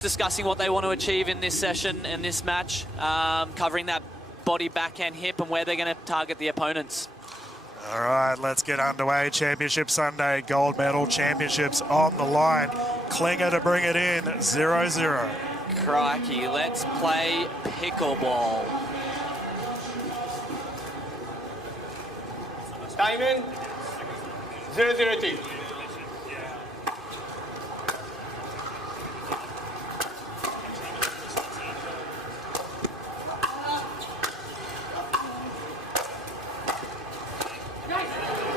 discussing what they want to achieve in this session and this match, covering that body, backhand, hip, and where they're going to target the opponents. All right, let's get underway. Championship Sunday, gold medal championships on the line. Klinger to bring it in, 0-0. Crikey, let's play pickleball. Time in 0-0-2.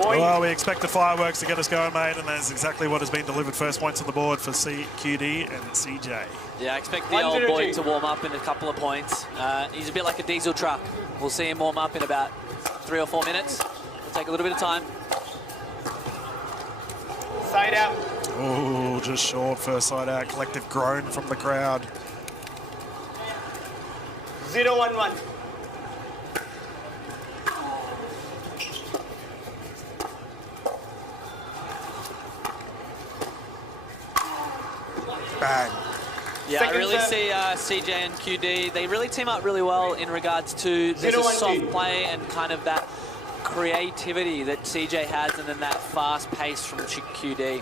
Well, we expect the fireworks to get us going, mate, and that's exactly what has been delivered. First points on the board for QD and CJ. Yeah, I expect the old boy to warm up in a couple of points. He's a bit like a diesel truck. We'll see him warm up in about 3 or 4 minutes. It'll take a little bit of time. Side out. Oh, just short, first side out. Collective groan from the crowd. 0-1-1. Bang. Yeah, Second I really set. see CJ and QD. They really team up really well in regards to there's a soft play and kind of that creativity that CJ has, and then that fast pace from QD.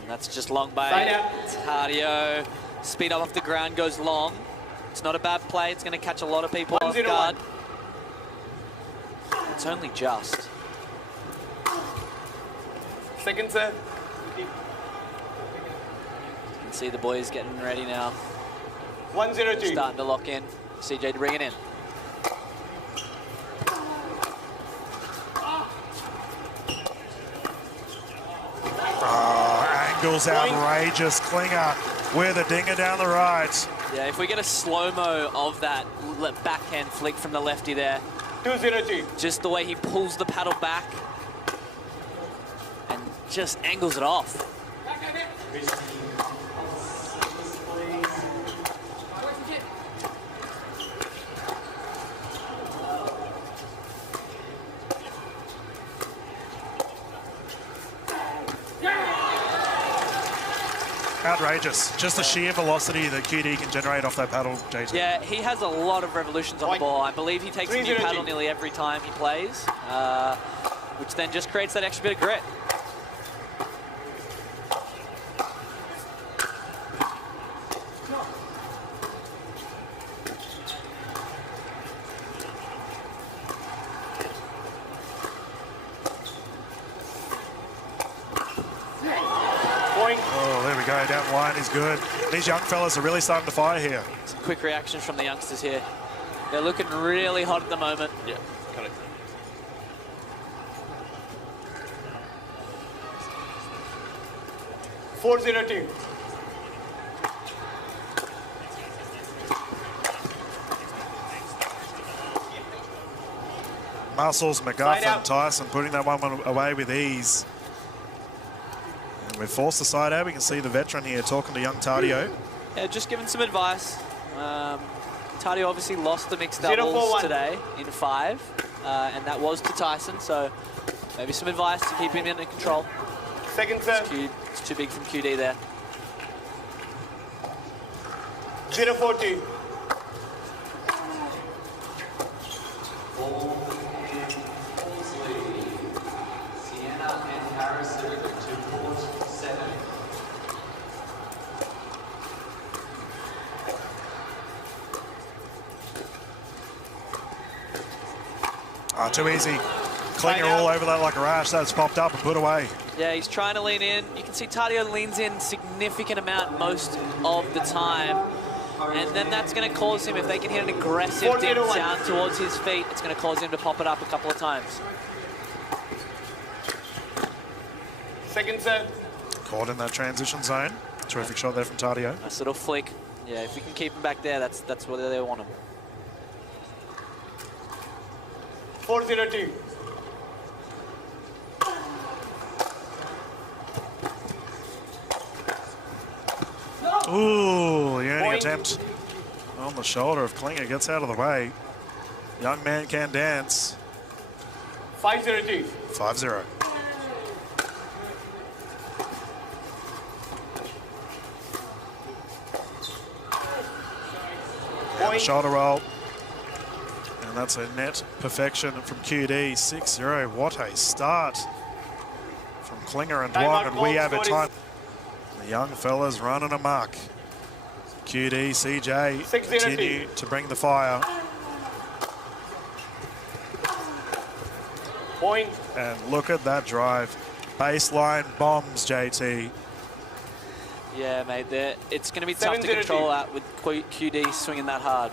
And that's just long by Tardio. Speed up off the ground, goes long. It's not a bad play. It's going to catch a lot of people off guard. It's only just. Second set. You can see the boys getting ready now. 1-0-2. Starting to lock in. CJ to bring it in. Oh, angles outrageous. Klinger with a dinger down the right. Yeah, if we get a slow-mo of that backhand flick from the lefty there. 2-0-2. Just the way he pulls the paddle back and just angles it off. Outrageous. Just the sheer velocity that QD can generate off that paddle, JT. Yeah, he has a lot of revolutions on the ball. I believe he takes a new paddle nearly every time he plays, which then just creates that extra bit of grit. Oh, there we go. Down the line is good. These young fellas are really starting to fire here. Some quick reactions from the youngsters here. They're looking really hot at the moment. Yeah, got it. Four 0-2. Muscles, McGuffin, Tyson putting that one away with ease. And we've forced the side out. We can see the veteran here talking to young Tardio. Yeah, just giving some advice. Tardio obviously lost the mixed doubles today in 5, and that was to Tyson, so maybe some advice to keep him under control. Second set. It's too big from QD there. 0-4-2. Oh, too easy. Klinger all over that like a rash. That's popped up and put away. Yeah, he's trying to lean in. You can see Tardio leans in significant amount most of the time. And then that's going to cause him, if they can hit an aggressive dip down towards his feet, it's going to cause him to pop it up a couple of times. Second set. Caught in that transition zone. Terrific shot there from Tardio. Nice little flick. Yeah, if we can keep him back there, that's where they want him. 4-0-2. Ooh, the earning attempt on the shoulder of Klinger gets out of the way. Young man can dance. 5-0-2. 5-0. And the shoulder roll. And that's a net perfection from QD. 6-0. What a start from Klinger and Duong, and we have a time. The young fellas running amok. QD, CJ continue to bring the fire. Point. And look at that drive. Baseline bombs, JT. Yeah, mate, it's going to be tough to control that with QD swinging that hard.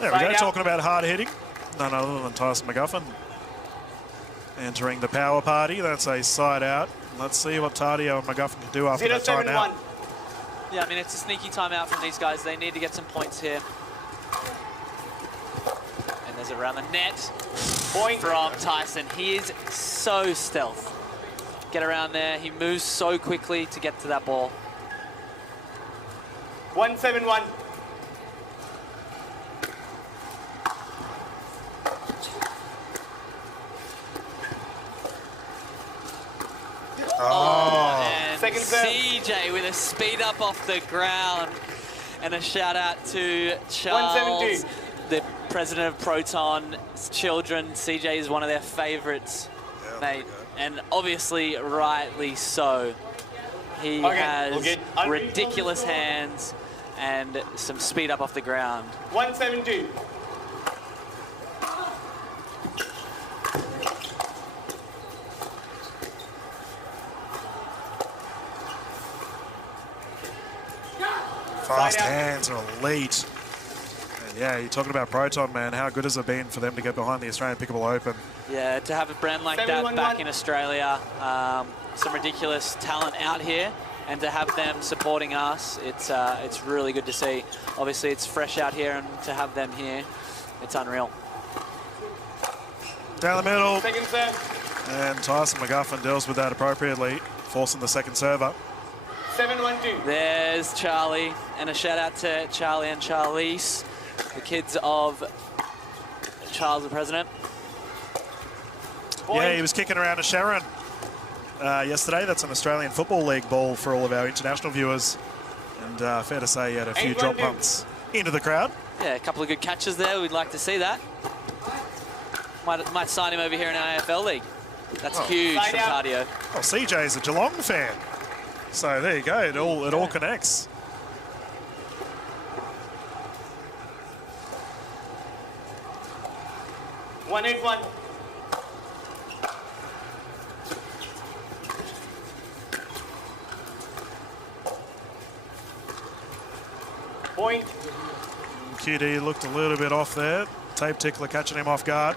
There we go, talking about hard hitting. None other than Tyson McGuffin entering the power party. That's a side out. Let's see what Tardio and McGuffin can do after that timeout. Yeah, I mean, it's a sneaky timeout from these guys. They need to get some points here. And there's around the net Point from Tyson. He is so stealth. Get around there. He moves so quickly to get to that ball. 1-7-1. Oh, and second serve. CJ with a speed up off the ground. And a shout out to Charles, the president of Proton's children. CJ is one of their favorites, mate. And obviously, rightly so. He has ridiculous hands and some speed up off the ground. 1-7-2. Fast hands are elite. And yeah, you're talking about Proton, man. How good has it been for them to get behind the Australian Pickleball Open? Yeah, to have a brand like that back in Australia, some ridiculous talent out here, and to have them supporting us, it's really good to see. Obviously, it's fresh out here, and to have them here, it's unreal. Down the middle. Second serve. And Tyson McGuffin deals with that appropriately, forcing the second server. 7-1-2. There's Charlie, and a shout out to Charlie and Charlize, the kids of Charles, the president. Yeah, he was kicking around a Sharon yesterday. That's an Australian Football League ball for all of our international viewers. And fair to say, he had a few drop pumps into the crowd. Yeah, a couple of good catches there. We'd like to see that. Might sign him over here in our AFL league. That's huge from Tardio. Oh, CJ is a Geelong fan. So there you go. It all connects. One. Point. QD looked a little bit off there. Tape tickler catching him off guard.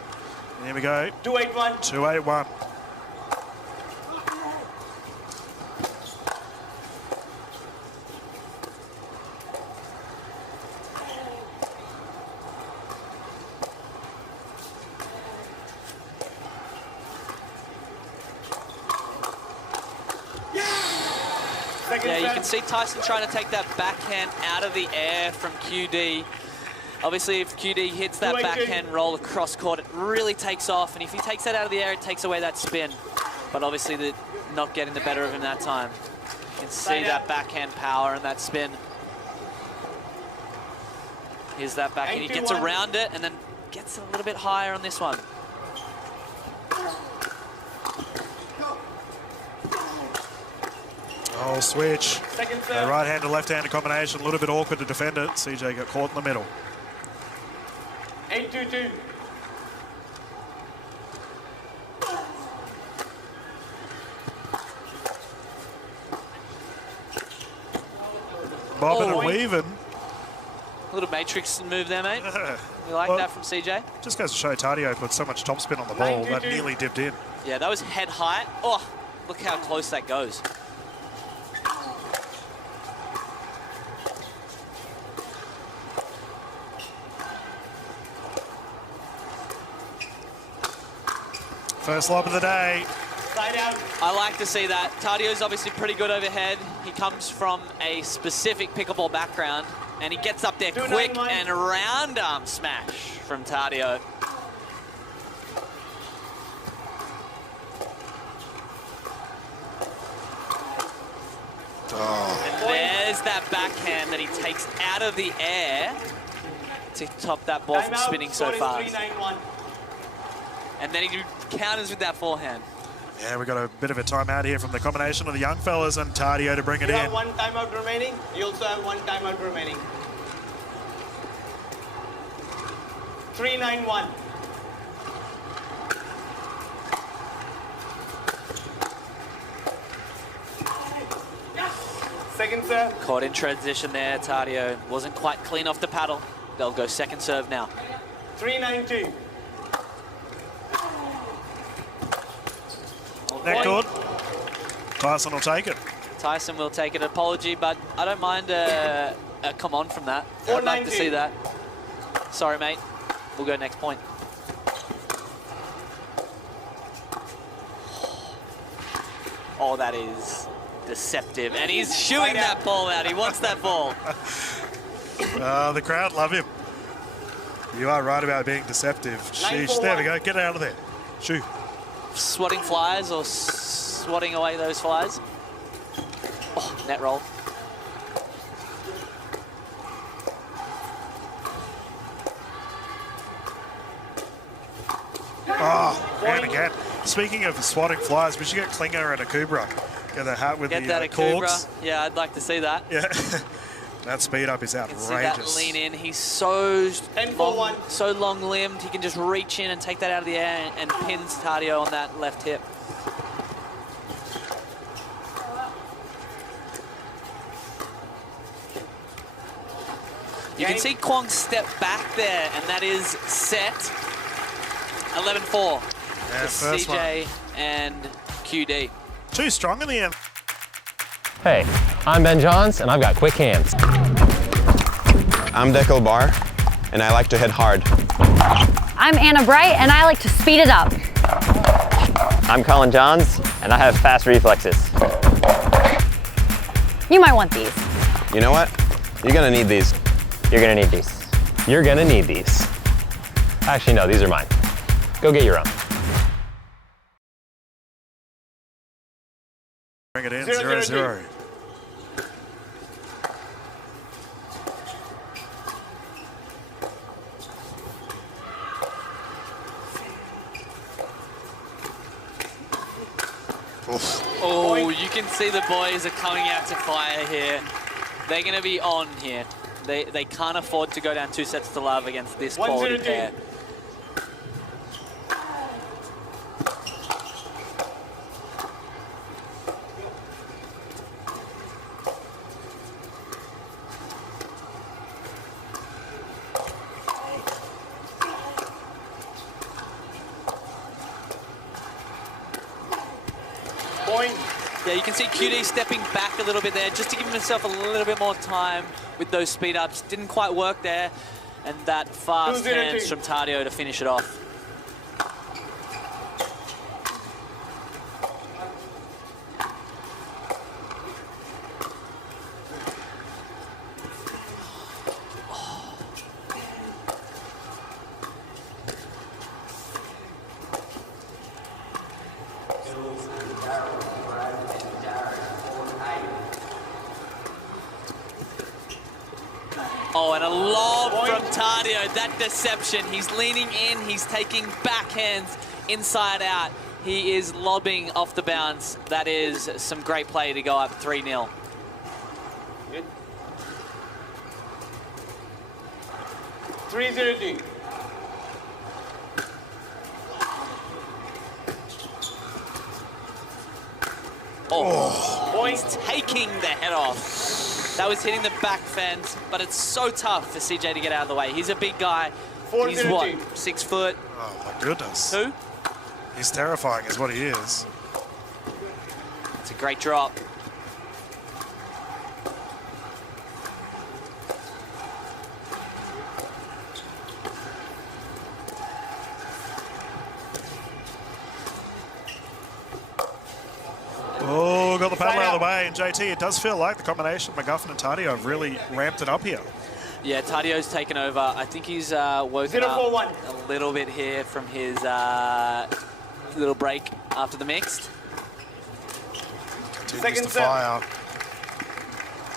And here we go. 2-8-1. 2-8-1. Yeah, you can see Tyson trying to take that backhand out of the air from QD. Obviously, if QD hits that backhand roll across court, it really takes off. And if he takes that out of the air, it takes away that spin. But obviously, not getting the better of him that time. You can see that backhand power and that spin. Here's that backhand. He gets around it and then gets a little bit higher on this one. Oh, switch. Second serve. Right-hander, left-hander combination. A little bit awkward to defend it. CJ got caught in the middle. 8-2-2. Bobbing and weaving. A little matrix move there, mate. You like that from CJ? Just goes to show Tardio put so much topspin on the ball that nearly dipped in. Yeah, that was head height. Oh, look how close that goes. First lob of the day. Side out. I like to see that. Tardio's obviously pretty good overhead. He comes from a specific pickleball background. And he gets up there quick and round arm smash from Tardio. And there's that backhand that he takes out of the air to top that ball from spinning so fast. And then he counters with that forehand. Yeah, we've got a bit of a timeout here from the combination of the young fellas and Tardio to bring it in. You have one timeout remaining. You also have one timeout remaining. 3-9-1. Second serve. Caught in transition there, Tardio. Wasn't quite clean off the paddle. They'll go second serve now. 3-9-2. Net good. Tyson will take it. Tyson will take an apology, but I don't mind a come on from that. I'd like to see that. Sorry, mate. We'll go next point. Oh, that is deceptive. And he's shooing that ball out. He wants that ball. The crowd love him. You are right about being deceptive. Sheesh. There we go. Get it out of there. Shoo. Swatting flies or swatting away those flies. Oh, net roll. Oh, and again. Speaking of swatting flies, we should get Klinger and a Kubra. Get the hat with Get the that a corks. Kubra. Yeah, I'd like to see that. Yeah. That speed up is You outrageous. can see that lean in. He's so long-limbed. He can just reach in and take that out of the air and pins Tardio on that left hip. You can see Kwong step back there, and that is set 11-4 Yeah, for CJ and QD. Too strong in the end. Hey, I'm Ben Johns, and I've got quick hands. I'm Pickleball, and I like to hit hard. I'm Anna Bright, and I like to speed it up. I'm Colin Johns, and I have fast reflexes. You might want these. You know what? You're gonna need these. You're gonna need these. You're gonna need these. Actually, no, these are mine. Go get your own. Bring it in, 0-0. Oh, you can see the boys are coming out to fire here. They're going to be on here. They can't afford to go down 2 sets to love against this quality pair. Yeah, you can see QD stepping back a little bit there, just to give himself a little bit more time with those speed ups. Didn't quite work there, and that fast hands from Tardio to finish it off. Oh, and a lob from Tardio. That deception. He's leaning in. He's taking backhands inside out. He is lobbing off the bounce. That is some great play to go up 3-0. Good. 3-0-2. Oh, he's taking the head off. That was hitting the back fence, but it's so tough for CJ to get out of the way. He's a big guy. He's what, 6 foot? Oh my goodness. 2? He's terrifying is what he is. It's a great drop. Oh, got the paddle out of the way. And JT, it does feel like the combination of McGuffin and Tardio have really ramped it up here. Yeah, Tardio's taken over. I think he's woken up a little bit here from his little break after the mixed. Continues to fire.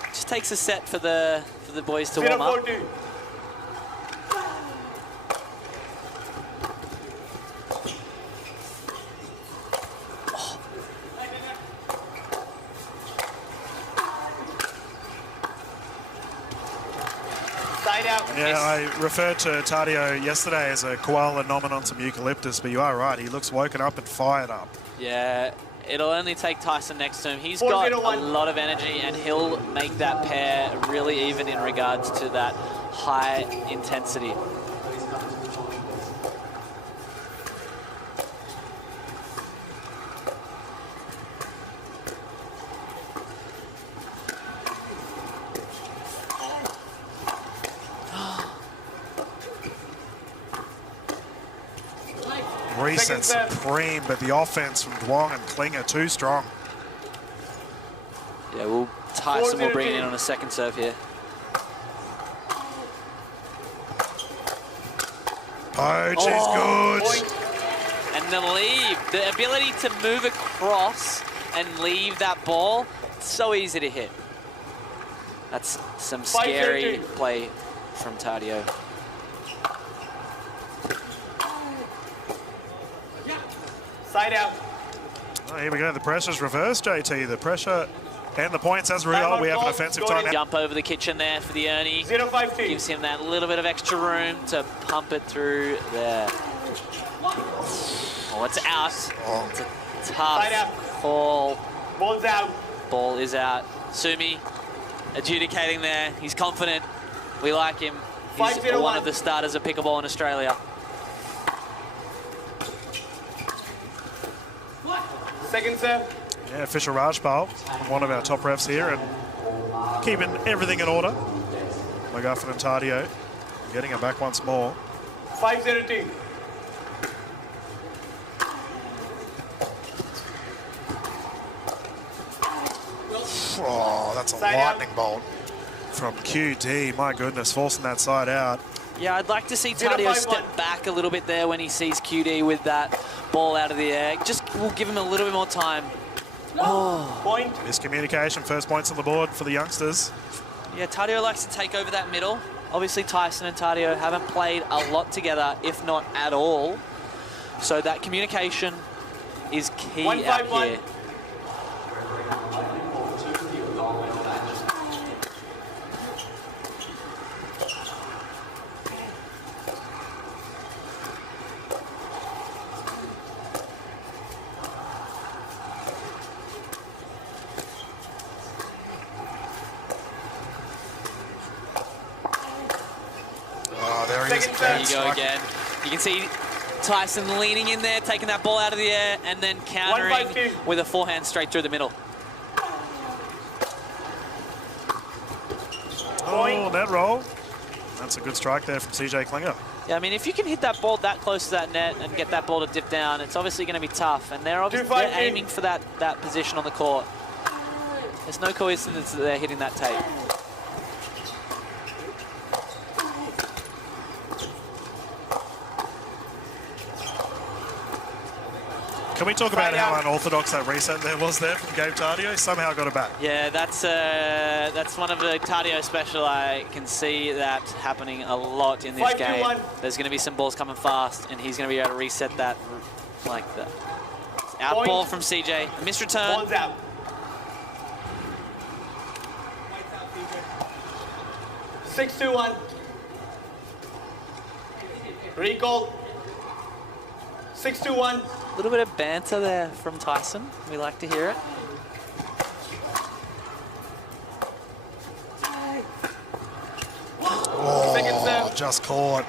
Just takes a set for the boys to warm up. Yeah, I referred to Tardio yesterday as a koala gnawing on some eucalyptus, but you are right. He looks woken up and fired up. Yeah, it'll only take Tyson next to him. He's got a lot of energy, and he'll make that pair really even in regards to that high intensity. Reset supreme, but the offense from Duong and Klinger too strong. Yeah, well, Tyson will bring it in on a second serve here. Poach is good. And the leave, the ability to move across and leave that ball, it's so easy to hit. That's some scary play from Tardio. Side out. Oh, here we go. The pressure's reversed, JT. The pressure and the points as a result. We have an offensive timeout. Jump over the kitchen there for the Ernie. 0-5-2. Gives him that little bit of extra room to pump it through there. Oh, it's out. It's a tough call. Ball's out. Ball is out. Sumi adjudicating there. He's confident. We like him. He's one of the starters of pickleball in Australia. Second serve. Yeah, official Rajpal, one of our top refs here, and keeping everything in order. McGuffin and Tardio getting it back once more. 5-0-2. Oh, that's a lightning bolt from QD. My goodness, forcing that side out. Yeah, I'd like to see Tardio step back a little bit there when he sees QD with that ball out of the air. Just we'll give him a little bit more time. Oh. Point. Miscommunication, first points on the board for the youngsters. Yeah, Tardio likes to take over that middle. Obviously, Tyson and Tardio haven't played a lot together, if not at all. So that communication is key out here. There you go again. You can see Tyson leaning in there, taking that ball out of the air, and then countering with a forehand straight through the middle. Oh, net roll. That's a good strike there from CJ Klinger. Yeah, I mean, if you can hit that ball that close to that net and get that ball to dip down, it's obviously going to be tough. And they're obviously aiming for that position on the court. There's no coincidence that they're hitting that tape. Can we talk about how unorthodox that reset there was there from Gabe Tardio? Somehow got it back. Yeah, that's one of the Tardio special. I can see that happening a lot in this game. There's going to be some balls coming fast, and he's going to be able to reset that like that. Out ball from CJ. A missed return. Ball's out. Six, 2-1. Recall. 6-2-1. A little bit of banter there from Tyson. We like to hear it. Oh, just caught.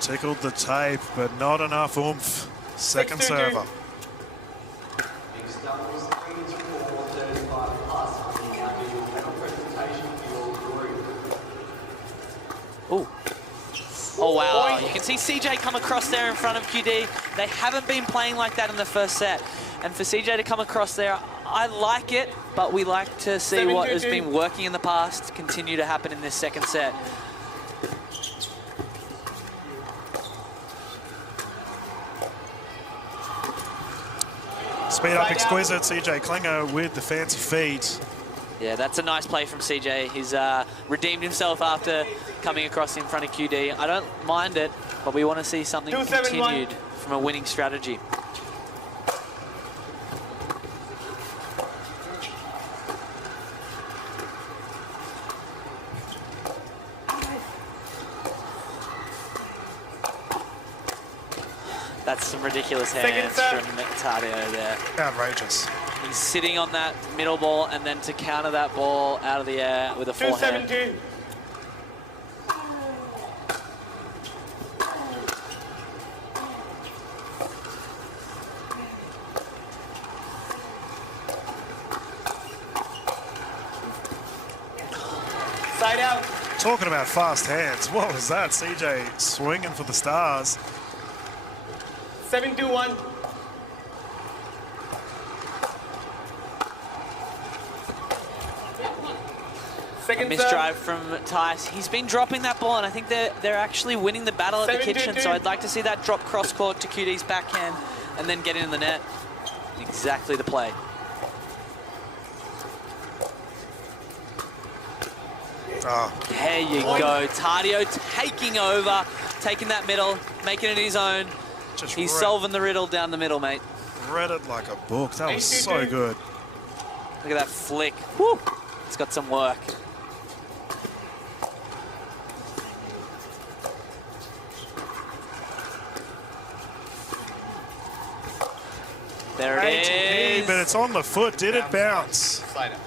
Tickled the tape, but not enough oomph. Second server. Ooh. Oh, wow. You can see CJ come across there in front of QD. They haven't been playing like that in the first set. And for CJ to come across there, I like it, but we like to see what has been working in the past continue to happen in this second set. Speed up exquisite, CJ Klinger with the fancy feet. Yeah, that's a nice play from CJ. He's redeemed himself after coming across in front of QD. I don't mind it, but we want to see something continued from a winning strategy. That's some ridiculous hands from Tardio there. Outrageous. He's sitting on that middle ball and then to counter that ball out of the air with a forehand. 2-17. Side out. Talking about fast hands, what was that? CJ swinging for the stars. 7-2-1. A misdrive from Tice. He's been dropping that ball, and I think they're actually winning the battle at the kitchen. So I'd like to see that drop cross court to QD's backhand and then get in the net. Exactly the play. Oh. There you go. Tardio taking over, taking that middle, making it his own. He's solving the riddle down the middle, mate. Read it like a book. That was so good. Look at that flick. Woo! It's got some work. There it is. But it's on the foot. Did it bounce? Side out.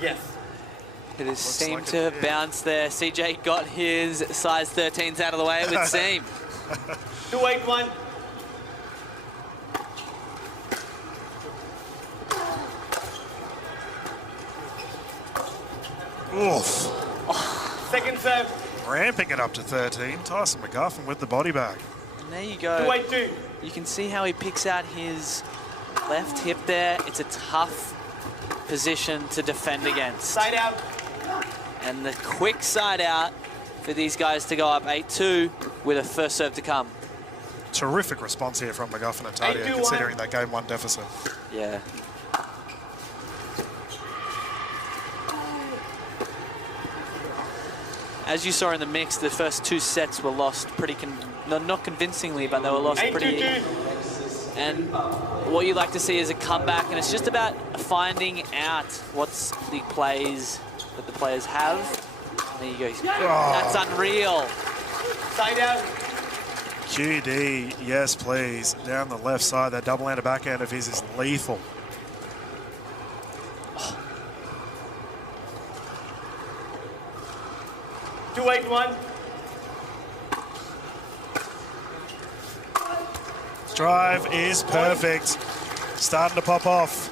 Yes. It has seemed to bounce there. CJ got his size 13s out of the way, it would seem. 2-8-1. Oof. Second serve. Ramping it up to 13. Tyson McGuffin with the body bag. And there you go. 2-8-2. You can see how he picks out his left hip there. It's a tough position to defend against. Side out. And the quick side out for these guys to go up 8-2 with a first serve to come. Terrific response here from McGuffin and Tardio, considering that game one deficit. Yeah. As you saw in the mix, the first two sets were lost pretty, not convincingly, but they were lost pretty. And what you like to see is a comeback, and it's just about finding out what's the plays that the players have. There you go. That's unreal. Side out. QD, yes please. Down the left side, that double-handed backhand of his is lethal. Oh. 2-8-1. Drive is perfect. Starting to pop off.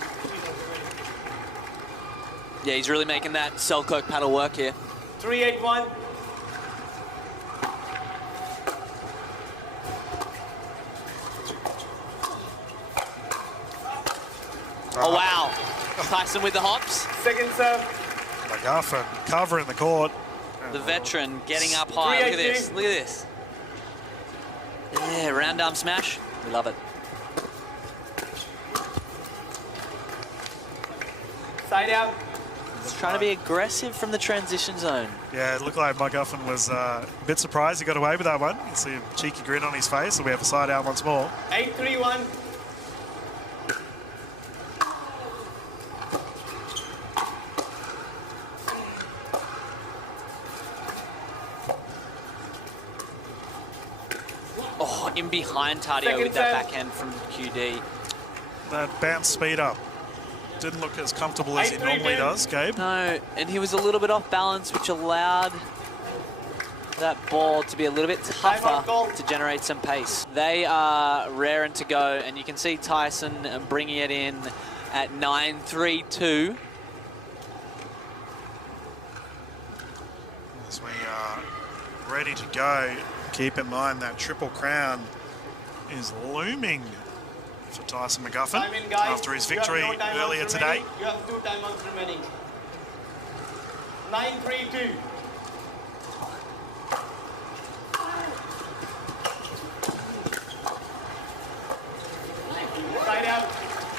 Yeah, he's really making that Selkirk paddle work here. 3-8-1. Oh, wow. Tyson with the hops. Second serve. McGuffin covering the court. The veteran getting up high. Look at this. Look at this. Yeah, round arm smash. We love it. Side out. He's trying to be aggressive from the transition zone. Yeah, it looked like McGuffin was a bit surprised he got away with that one. You can see a cheeky grin on his face, so we have a side out once more. 8-3-1. Oh, in behind Tardio with that backhand from QD. That bounce speed up didn't look as comfortable as he normally does, Gabe. No, and he was a little bit off balance, which allowed that ball to be a little bit tougher to generate some pace. They are raring to go, and you can see Tyson bringing it in at 9-3-2. As we are ready to go, keep in mind that Triple Crown is looming for Tyson McGuffin Time in, guys. after his You have victory no timeouts earlier today. remaining. You have 2 timeouts remaining. 9-3-2. Side out.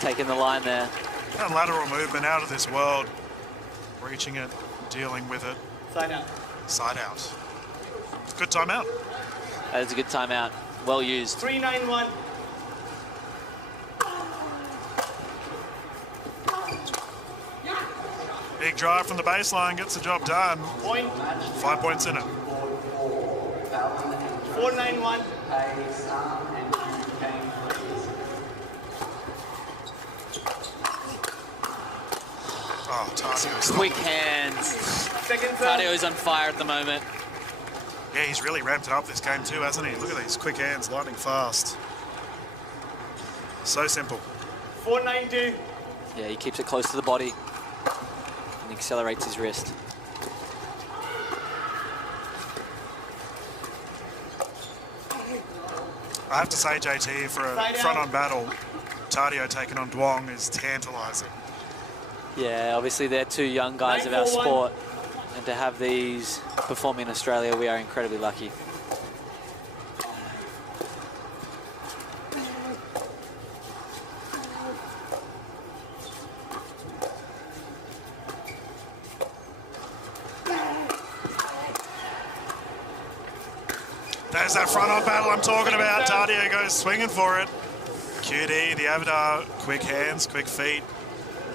Taking the line there. And lateral movement out of this world. Reaching it, dealing with it. Side out. Side out. Good timeout. That is a good timeout. Well used. 3-9-1. Big drive from the baseline, gets the job done. Point. 5 points in it. 4-9-1. Oh, Tardio's Quick hands. Second serve. Tardio's on fire at the moment. Yeah, he's really ramped it up this game too, hasn't he? Look at these quick hands, lightning fast. So simple. 4-9-2. Yeah, he keeps it close to the body and accelerates his wrist. I have to say, JT, for a front-on battle, Tardio taking on Duong is tantalising. Yeah, obviously they're two young guys of our 9-4-1. sport, and to have these performing in Australia, we are incredibly lucky. There's that front-on battle I'm talking about. Tardio goes swinging for it. QD, the Avatar, quick hands, quick feet,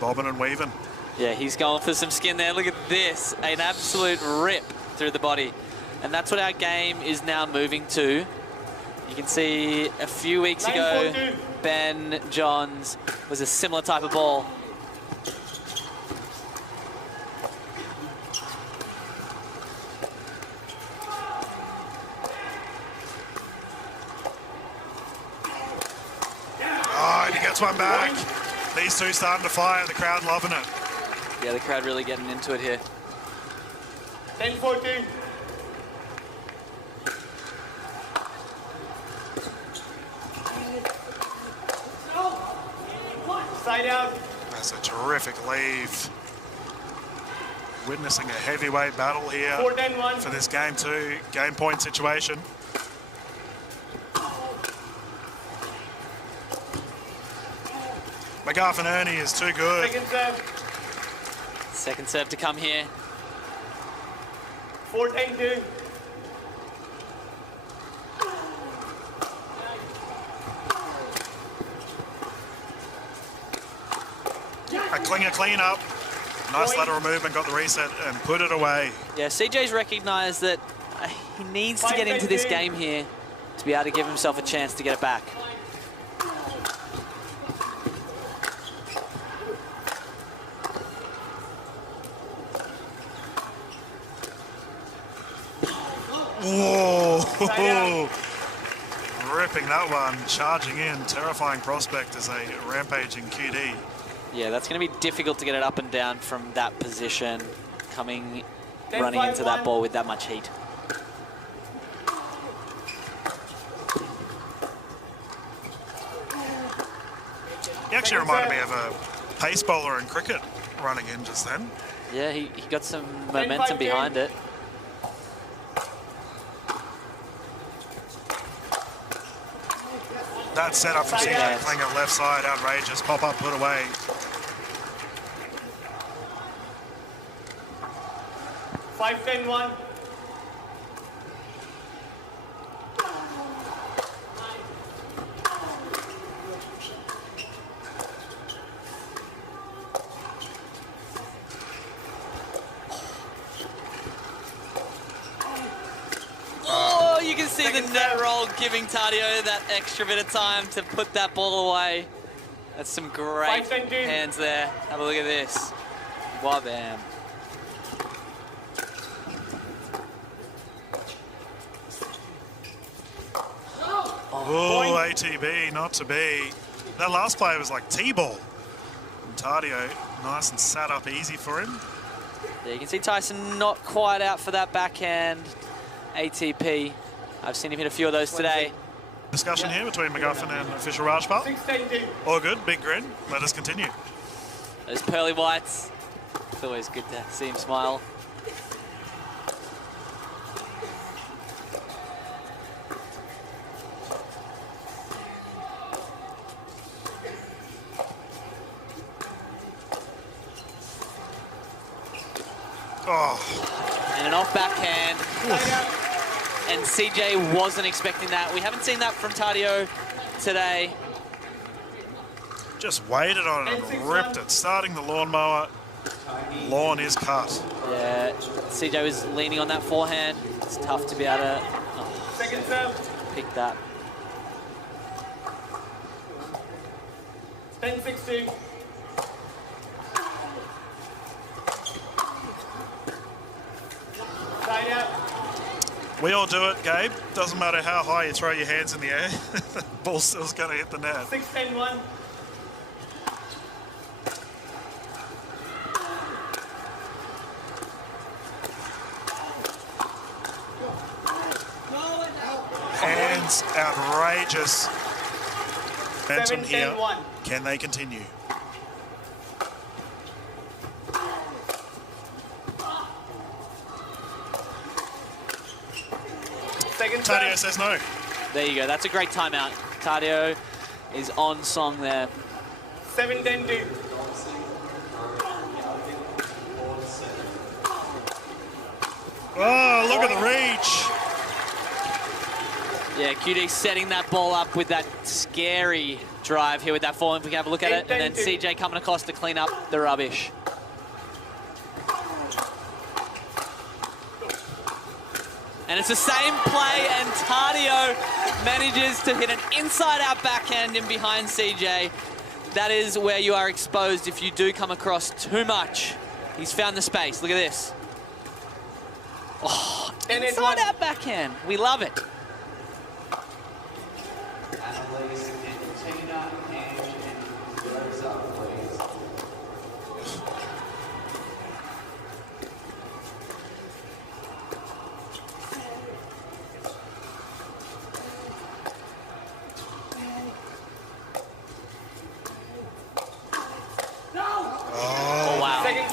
bobbing and weaving. Yeah, he's going for some skin there. Look at this, an absolute rip through the body. And that's what our game is now moving to. You can see a few weeks ago, 9-4-2. Ben Johns was a similar type of ball. Oh, and he gets one back. These two starting to fire, the crowd loving it. Yeah, the crowd really getting into it here. 10-4-2. Side out. That's a terrific leave. Witnessing a heavyweight battle here 4-10-1. for this game two, game point situation. McGuffin Ernie is too good. Second serve. Second serve to come here. 4-10-2. A Klinger clean-up. Nice lateral movement, got the reset and put it away. Yeah, CJ's recognised that he needs to get into this game here to be able to give himself a chance to get it back. Whoa! Ripping that one, charging in. Terrifying prospect as a rampaging QD. Yeah, that's going to be difficult to get it up and down from that position, running into that ball with that much heat. He actually reminded me of a pace bowler in cricket running in just then. Yeah, he got some momentum behind it. That setup from CJ Klinger left side, outrageous. Pop up, put away. Five, 10-1. Oh, you can see the net roll giving Tardio that extra bit of time to put that ball away. That's some great hands there. Have a look at this. Wabam. Oh, ATB, not to be. That last play was like T-ball. And Tardio, nice and sat up easy for him. Yeah, you can see Tyson not quite out for that backhand ATP. I've seen him hit a few of those today. Discussion here between McGuffin and official Rajpal. 16-2. All good, big grin. Let us continue. Those pearly whites. It's always good to see him smile. Oh, And an off backhand. And CJ wasn't expecting that. We haven't seen that from Tardio today. just waited on it and ripped it. Starting the lawnmower. Lawn is cut. Yeah, CJ was leaning on that forehand. It's tough to be able to Second serve. pick that. 10-6-2. Side out. We all do it, Gabe. Doesn't matter how high you throw your hands in the air. The ball's still going to hit the net. 6-10-1. Hands outrageous. Momentum here. 7-10-1. Can they continue? Second Tardio serve. says no. There you go. That's a great timeout. Tardio is on song there. 7-10-2. Oh, look at the reach. Yeah, QD setting that ball up with that scary drive here with that forehand. We can have a look at it. And then CJ coming across to clean up the rubbish. And it's the same play, and Tardio manages to hit an inside-out backhand in behind CJ. That is where you are exposed if you do come across too much. He's found the space. Look at this. Oh, inside-out backhand. We love it.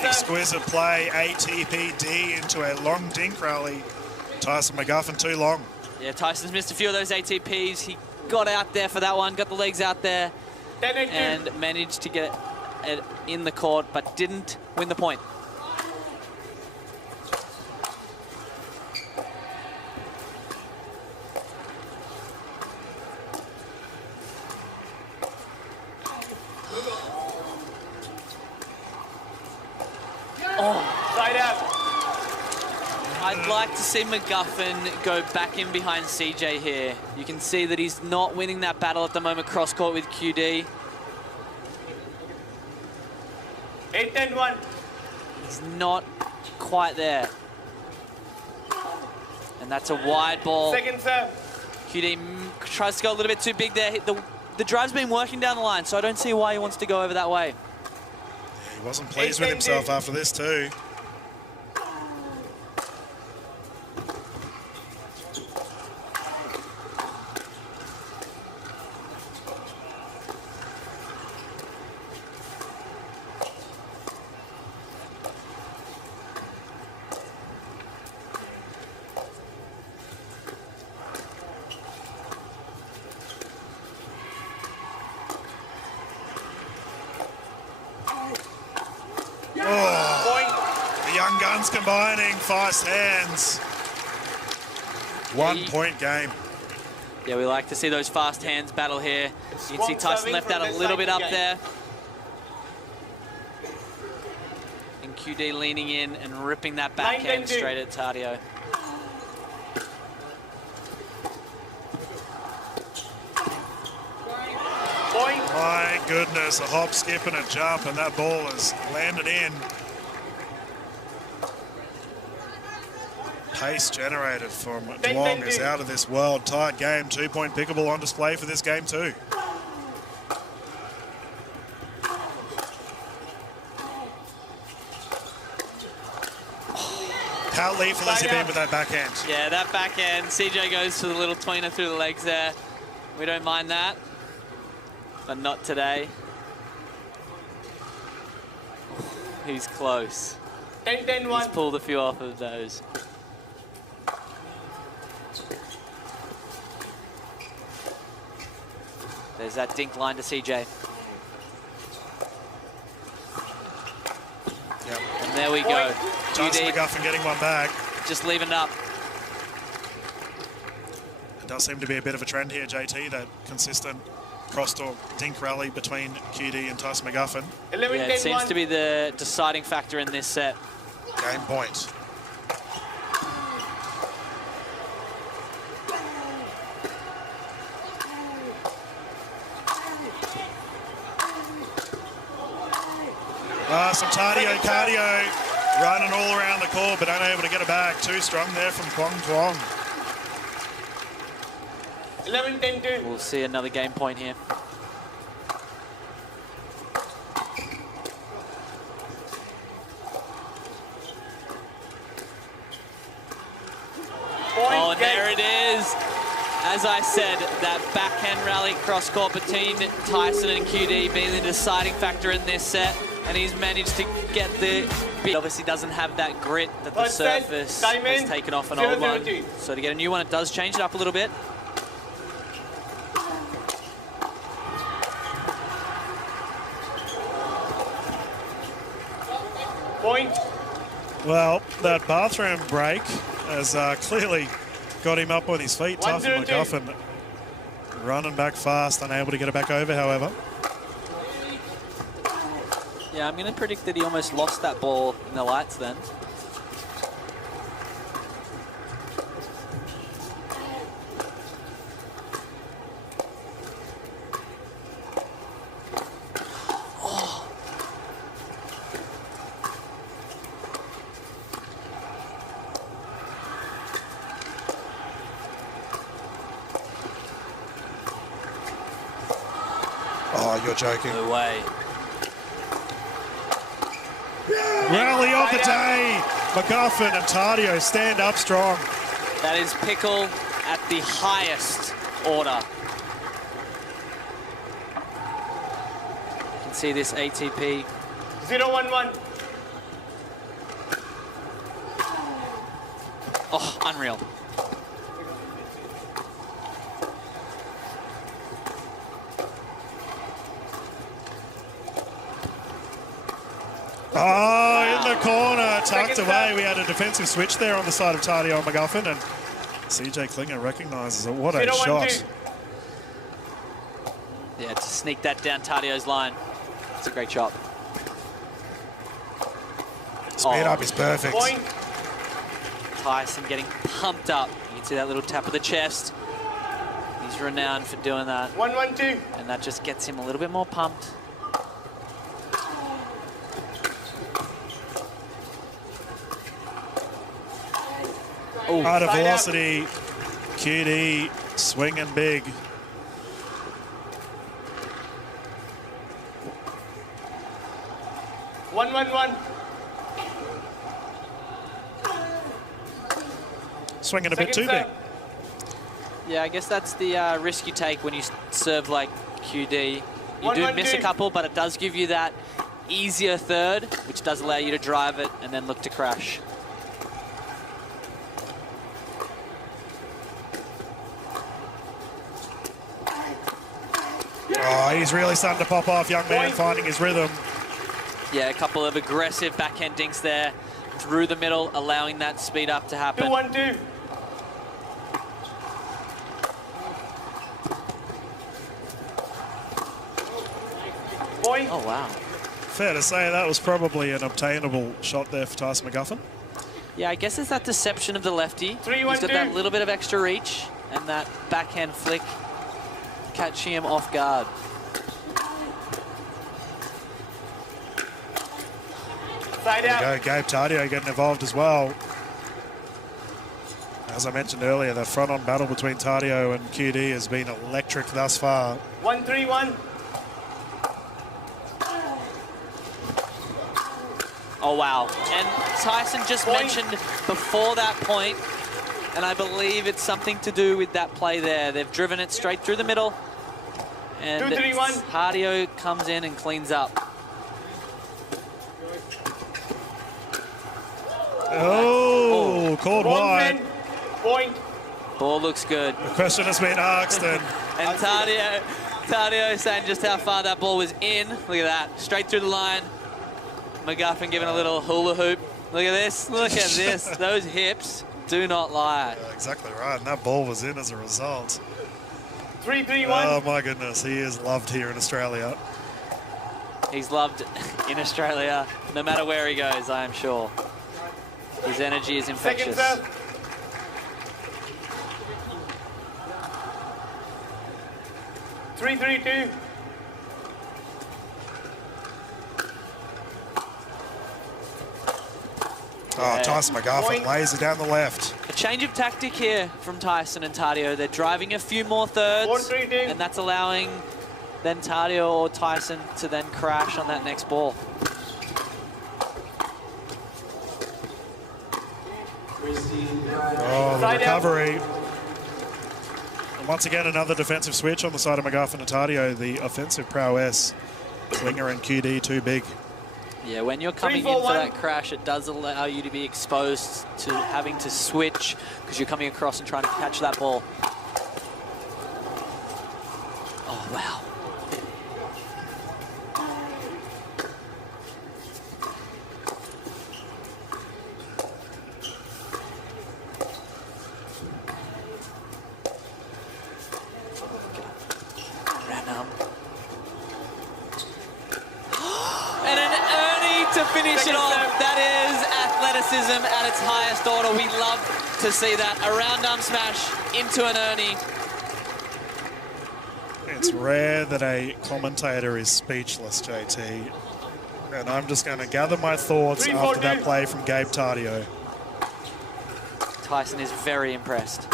Exquisite play, ATPD into a long dink rally. Tyson McGuffin too long. Yeah, Tyson's missed a few of those ATPs. He got out there for that one, got the legs out there, and managed to get it in the court, but didn't win the point. Side out. I'd like to see McGuffin go back in behind CJ here. You can see that he's not winning that battle at the moment, cross court with QD. 8-10-1. He's not quite there. And that's a wide ball. Second serve. QD tries to go a little bit too big there. The drive's been working down the line, so I don't see why he wants to go over that way. He wasn't pleased with himself after this too. Combining fast hands. 1 point game. Yeah, we like to see those fast hands battle here. You can see Tyson left out a little bit up there. And QD leaning in and ripping that backhand straight at Tardio. My goodness, a hop, skip and a jump, and that ball has landed in. Pace generated from Duong is out of this world. Tight game, 2-point pickleball on display for this game too. How lethal has he been with that backhand? Yeah, that backhand. CJ goes for the little tweener through the legs there. We don't mind that, but not today. He's close. 10-10-1. He's pulled a few off of those. There's that dink line to CJ. Yep. And there we go. Tyson QD McGuffin getting one back. just leaving it up. It does seem to be a bit of a trend here, JT, that consistent cross-talk dink rally between QD and Tyson McGuffin. 11-10-1. Yeah, it seems to be the deciding factor in this set. Game point. Some Tardio cardio running all around the court, but unable to get it back. Too strong there from Duong. 11-10-2. We'll see another game point here. Oh, and there it is. As I said, that backhand rally cross-court between Tyson and QD being the deciding factor in this set, and he's managed to get the... He obviously doesn't have that grit that the surface has taken off an old one. So to get a new one, it does change it up a little bit. Point. Well, that bathroom break has clearly got him up on his feet. Tough and 1-0-2. McGuffin running back fast, unable to get it back over, however. Yeah, I'm going to predict that he almost lost that ball in the lights then. Oh, you're joking. No way. Rally of the day. McGuffin and Tardio stand up strong. That is Pickle at the highest order. You can see this ATP. 0-1-1. Oh, unreal. Oh, in the corner, tucked Second away. serve. We had a defensive switch there on the side of Tardio and McGuffin, and CJ Klinger recognises it. What a 0-1-2. shot. Yeah, to sneak that down Tardio's line. It's a great shot. Speed up is perfect. Point. Tyson getting pumped up. You can see that little tap of the chest. He's renowned for doing that. 1-1-2. And that just gets him a little bit more pumped. Oh, Out of Side out. velocity, QD swinging big. One. Swinging a bit too Second big. yeah, I guess that's the risk you take when you serve like QD. You One, do one, miss a two. couple, but it does give you that easier third, which does allow you to drive it and then look to crash. Oh, he's really starting to pop off, young man, Point. finding his rhythm. Yeah, a couple of aggressive backhand dinks there through the middle, allowing that speed up to happen. 2-1-2. Point. Oh, wow. Fair to say that was probably an obtainable shot there for Tyson McGuffin. Yeah, I guess it's that deception of the lefty. 3-1-2. He's got that little bit of extra reach and that backhand flick catching him off guard. Side There out. you go, Gabe Tardio getting involved as well. As I mentioned earlier, the front-on battle between Tardio and QD has been electric thus far. 1-3-1. Oh, wow. And Tyson just Point. mentioned before that point And I believe it's something to do with that play there. They've driven it straight through the middle. And 2-3-1. Tardio comes in and cleans up. Oh, called Wrong wide. pin. Point. Ball looks good. The question has been asked, and And Tardio saying just how far that ball was in. Look at that, straight through the line. McGuffin giving a little hula hoop. Look at this, look at this. Those hips do not lie. yeah, exactly right. And that ball was in as a result. 3-3-1. Oh my goodness, he is loved here in Australia. He's loved in Australia, no matter where he goes, I am sure. His energy is Second infectious. serve. Three, 3-2. Oh, Tyson McGuffin Point. lays it down the left. A change of tactic here from Tyson and Tardio. They're driving a few more thirds, 4-3-2. and that's allowing then Tardio or Tyson to then crash on that next ball. Oh, the Side out. recovery. And once again, another defensive switch on the side of McGuffin and Tardio. The offensive prowess. Klinger and QD too big. Yeah, when you're coming in 3-4-1. for that crash, it does allow you to be exposed to having to switch because you're coming across and trying to catch that ball. Oh, wow. Random. And an Ernie to finish it off. That is athleticism at its highest order. We love to see that. A round arm smash into an Ernie. It's rare that a commentator is speechless, JT. And I'm just going to gather my thoughts 3-4-2. after that play from Gabe Tardio. Tyson is very impressed.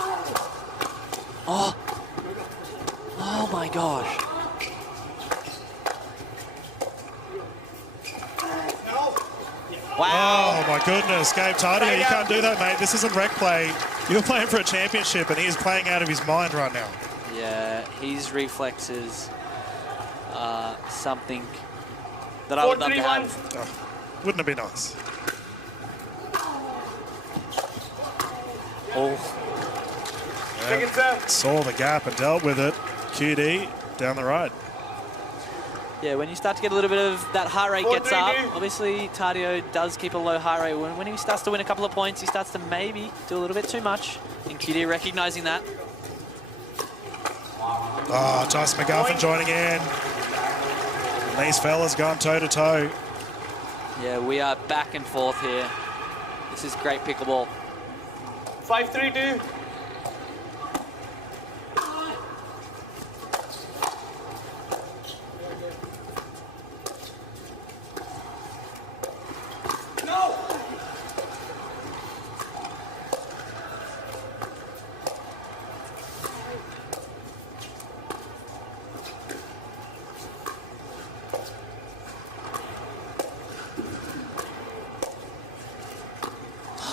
Oh. Oh my gosh. Wow. Oh my goodness, Gabe Tardio, you can't do that, mate. This isn't rec play. You're playing for a championship, and he is playing out of his mind right now. Yeah, his reflexes are something that I would love to 4-3-1. Oh, have. wouldn't it be nice? Oh, Second serve. Saw the gap and dealt with it. QD down the right. yeah, when you start to get a little bit of that heart rate gets up, 4-3-2. obviously Tardio does keep a low heart rate. When he starts to win a couple of points, he starts to maybe do a little bit too much. And QD recognizing that. Oh, Tyson McGuffin joining in. And these fellas going toe-to-toe. Yeah, we are back and forth here. This is great pickleball. 5-3-2.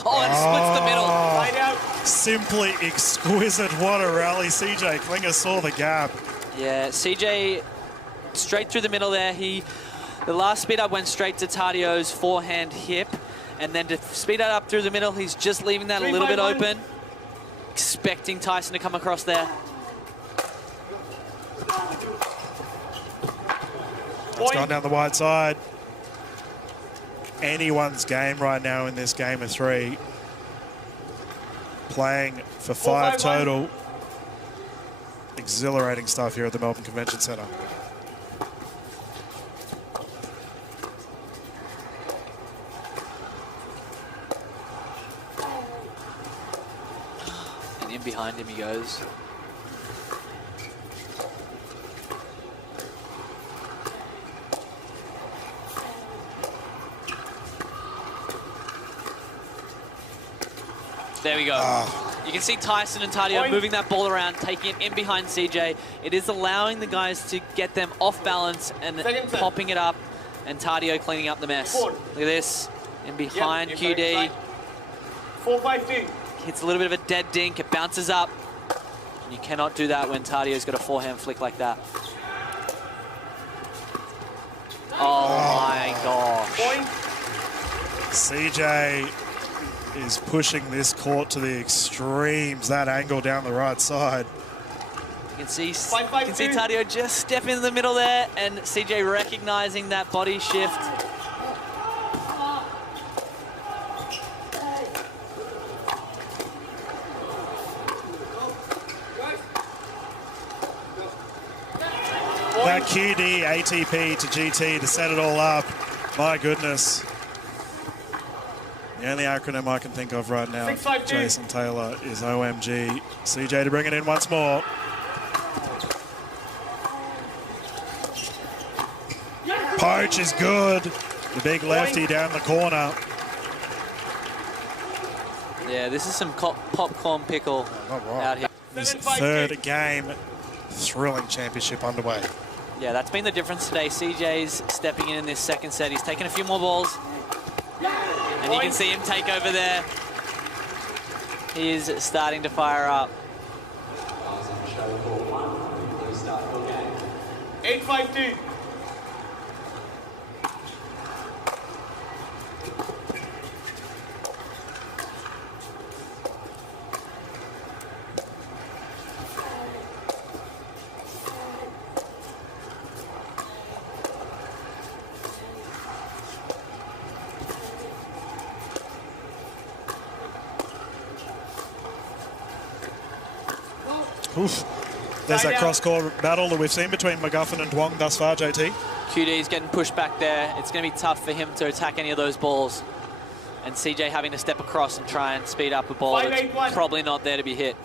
Oh, and splits the middle. Side out. Simply exquisite. What a rally. CJ Klinger saw the gap. Yeah, CJ straight through the middle there. The last speed up went straight to Tardio's forehand hip. And then to speed that up through the middle, he's just leaving that a little bit 3-5-1. open. Expecting Tyson to come across there. It's gone down the wide side. Anyone's game right now in this game of three. Playing for 5 4-5-1. total. Exhilarating stuff here at the Melbourne Convention Centre. And in behind him he goes. There we go. You can see Tyson and Tardio Point. moving that ball around, taking it in behind CJ. It is allowing the guys to get them off balance and Second set. popping it up, and Tardio cleaning up the mess. Four. Look at this, in behind Yep, QD. 4-5-2. hits a little bit of a dead dink, it bounces up. And you cannot do that when Tardio's got a forehand flick like that. Oh my gosh. Point. CJ is pushing this court to the extremes. That angle down the right side. You can see Tardio just step in the middle there, and CJ recognizing that body shift. That QD ATP to GT to set it all up. My goodness. The only acronym I can think of right now, 652. Jason Taylor, is OMG. CJ to bring it in once more. Poach is good. The big lefty down the corner. Yeah, this is some popcorn pickle out here. His third game, thrilling championship underway. Yeah, that's been the difference today. CJ's stepping in this second set. He's taken a few more balls. And you can see him take over there. He is starting to fire up. 8-5-2. Oof. There's that cross-court battle that we've seen between McGuffin and Duong thus far, JT. QD's getting pushed back there. It's going to be tough for him to attack any of those balls. And CJ having to step across and try and speed up a ball that's probably not there to be hit.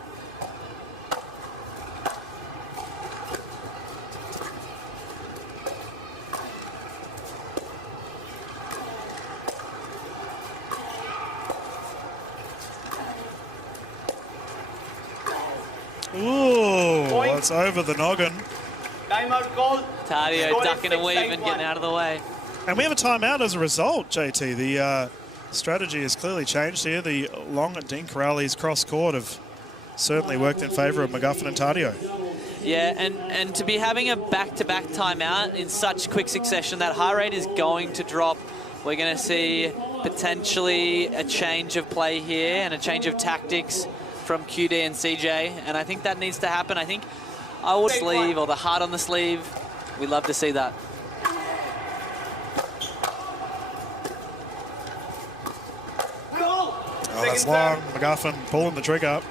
Ooh, it's over the noggin. Timeout call. Tardio ducking and weaving, getting out of the way. And we have a timeout as a result, JT. The strategy has clearly changed here. The long dink rallies cross-court have certainly worked in favour of McGuffin and Tardio. Yeah, and to be having a back-to-back timeout in such quick succession, that heart rate is going to drop. We're going to see potentially a change of play here and a change of tactics from QD and CJ, and I think that needs to happen. I think I would sleeve, or the heart on the sleeve. We'd love to see that. Oh, that's long. McGuffin pulling the trigger.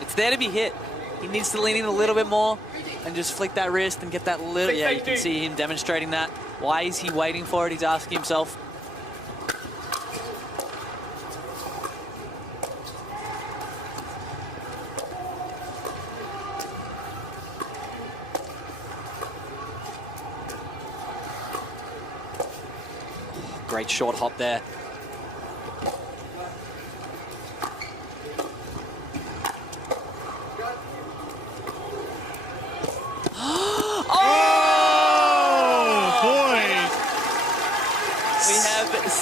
It's there to be hit. He needs to lean in a little bit more and just flick that wrist and get that little... Yeah, you can see him demonstrating that. Why is he waiting for it? He's asking himself. Great short hop there.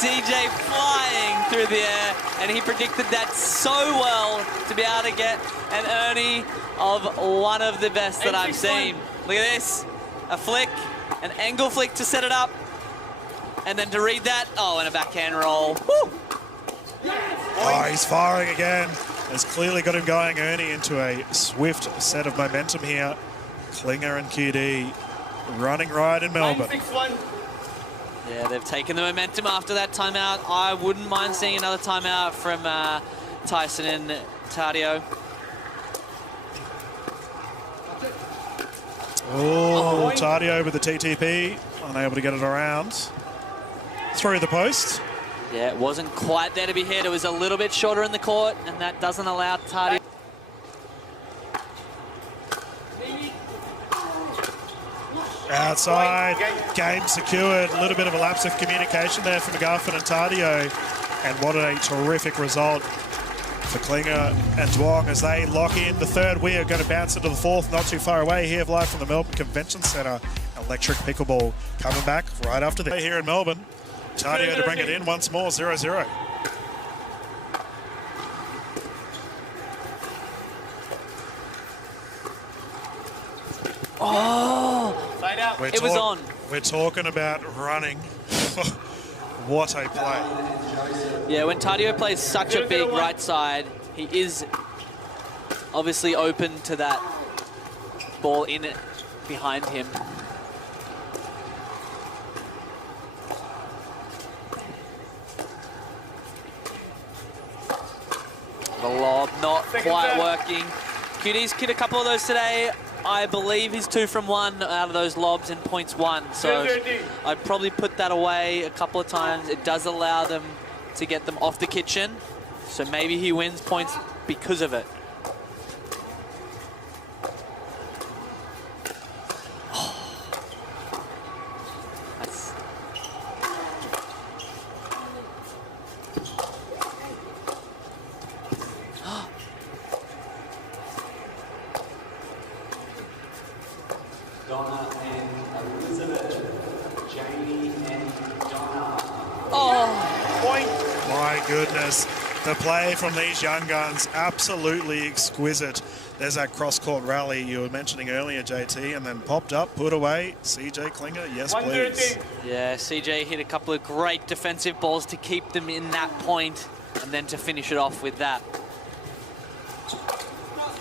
CJ flying through the air, and he predicted that so well to be able to get an Ernie of one of the best that I've seen. Look at this, a flick, an angle flick to set it up, and then to read that, oh, and a backhand roll. Woo! Oh, he's firing again. Has clearly got him going, Ernie, into a swift set of momentum here. Klinger and QD running right in Melbourne. 9-6-1. Yeah, they've taken the momentum after that timeout. I wouldn't mind seeing another timeout from Tyson and Tardio. Oh, Tardio with the TTP, unable to get it around. Through the post. Yeah, it wasn't quite there to be hit. It was a little bit shorter in the court, and that doesn't allow Tardio. Outside, game secured. A little bit of a lapse of communication there for McGuffin and Tardio. And what a terrific result for Klinger and Duong as they lock in the third. We are going to bounce into the fourth, not too far away here, live from the Melbourne Convention Centre. Electric Pickleball coming back right after this. Here in Melbourne, Tardio to bring it in once more, 0-0. Oh, Side out. it was on. We're talking about running. What a play. Yeah, when Tardio plays such a big right side, he is obviously open to that ball in it behind him. The lob not quite working. QD's hit a couple of those today. I believe he's 2 from 1 out of those lobs in points 1. So I'd probably put that away a couple of times. It does allow them to get them off the kitchen. So maybe he wins points because of it. That's... Donna and Elizabeth, Jamie and Donna. Oh, Point. My goodness. The play from these young guns, absolutely exquisite. There's that cross-court rally you were mentioning earlier, JT, and then popped up, put away. CJ Klinger, yes please. yeah, CJ hit a couple of great defensive balls to keep them in that point, and then to finish it off with that.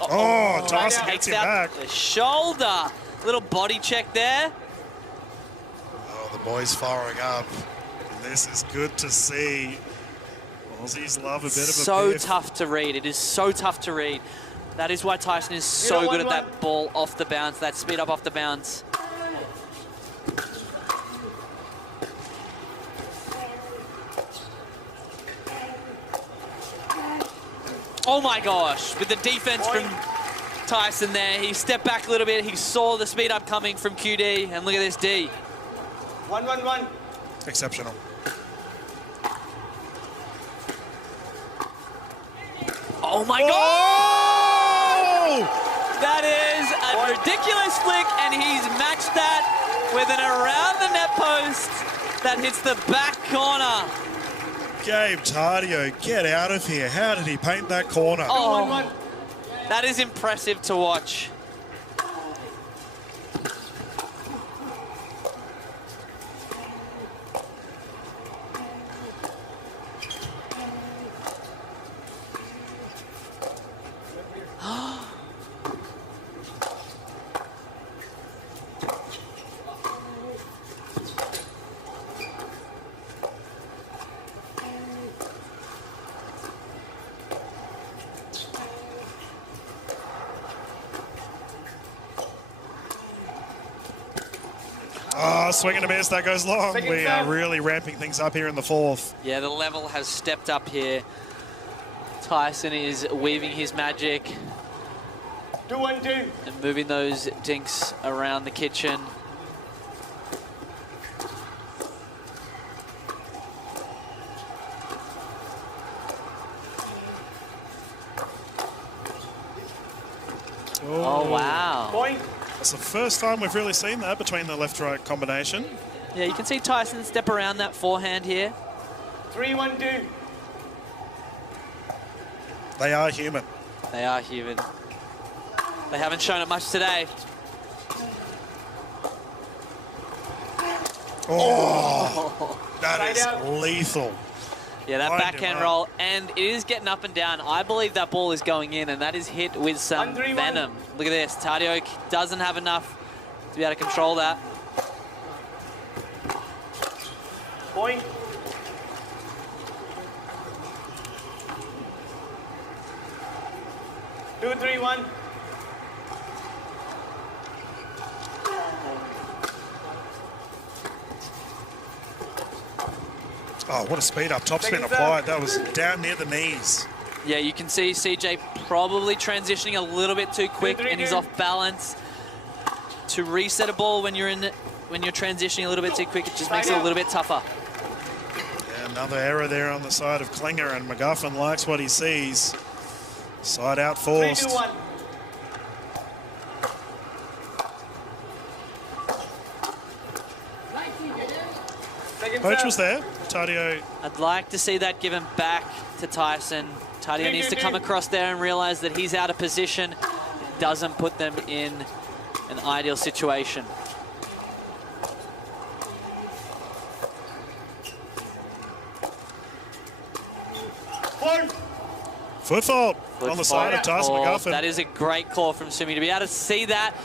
Oh, Tyson gets Takes him out back. the shoulder. Little body check there. Oh, the boys firing up. This is good to see. Aussies love a bit of a So biff. tough to read. It is so tough to read. That is why Tyson is so good at that ball off the bounce, that speed up off the bounce. Oh my gosh, with the defense from Tyson there, he stepped back a little bit, he saw the speed up coming from QD, and look at this D. 1-1-1. Exceptional. Oh my God! Oh! That is a ridiculous flick, and he's matched that with an around the net post that hits the back corner. Gabe Tardio, get out of here. How did he paint that corner? Oh, that is impressive to watch. Oh, swing and a miss, that goes long. Second We are serve. really ramping things up here in the fourth. Yeah, the level has stepped up here. Tyson is weaving his magic 2-1-2. and moving those dinks around the kitchen. Oh, wow. Point. That's the first time we've really seen that between the left-right combination. Yeah, you can see Tyson step around that forehand here. 3-1-2. They are human. They are human. They haven't shown it much today. Oh, that Side is out. lethal. Yeah, that Lined him backhand up. roll, and it is getting up and down. I believe that ball is going in, and that is hit with some 1-3-1. venom. Look at this. Tardio doesn't have enough to be able to control that. Point. Two, 3-1. Oh, what a speed up. Top spin Second applied. That was down near the knees. Yeah, you can see CJ probably transitioning a little bit too quick, and he's off balance. To reset a ball when you're transitioning a little bit too quick, it just makes it a little bit tougher. Yeah, another error there on the side of Klinger, and McGuffin likes what he sees. Side out 3, forced. 2-1. Second Coach serve. was there. Tardio. I'd like to see that given back to Tyson. Tardio needs to come across there and realize that he's out of position. Doesn't put them in an ideal situation. Foot fault on the side of Tyson McGuffin. That is a great call from Sumi to be able to see that.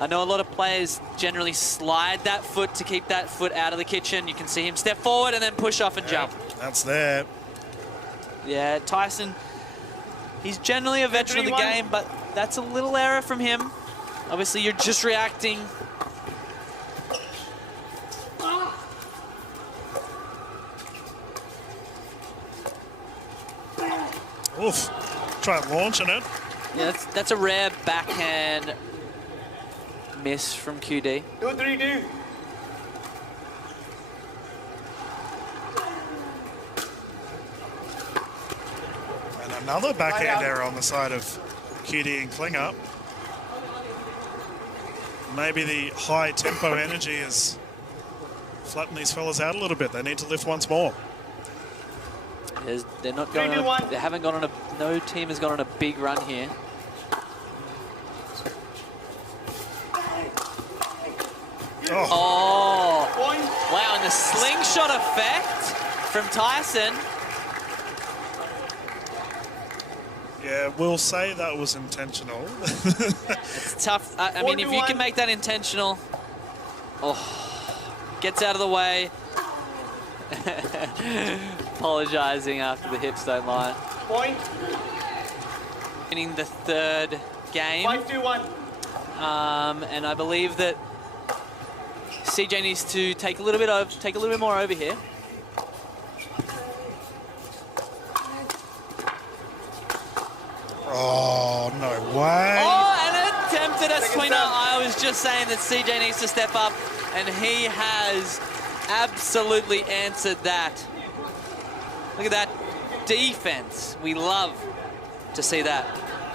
I know a lot of players generally slide that foot to keep that foot out of the kitchen. You can see him step forward and then push off and jump. That's there. Yeah, Tyson, he's generally a veteran of the game, but that's a little error from him. Obviously, you're just reacting. Oof. Try launching it. Yeah, that's a rare backhand miss from QD. 2-3-2. And another backhand error on the side of QD and Klinger. Maybe the high tempo energy has flattened these fellas out a little bit. They need to lift once more. They're not going on, they haven't gone on no team has gone on a big run here. Oh, wow, and the slingshot effect from Tyson. Yeah, we'll say that was intentional. It's tough. I mean, if you can make that intentional, gets out of the way. Apologizing after the hips don't lie. Point. Winning the third game. 5-2-1. And I believe that CJ needs to take a little bit more over here. Oh, no way. Oh, and attempted a swinger. I was just saying that CJ needs to step up, and he has absolutely answered that. Look at that defense. We love to see that.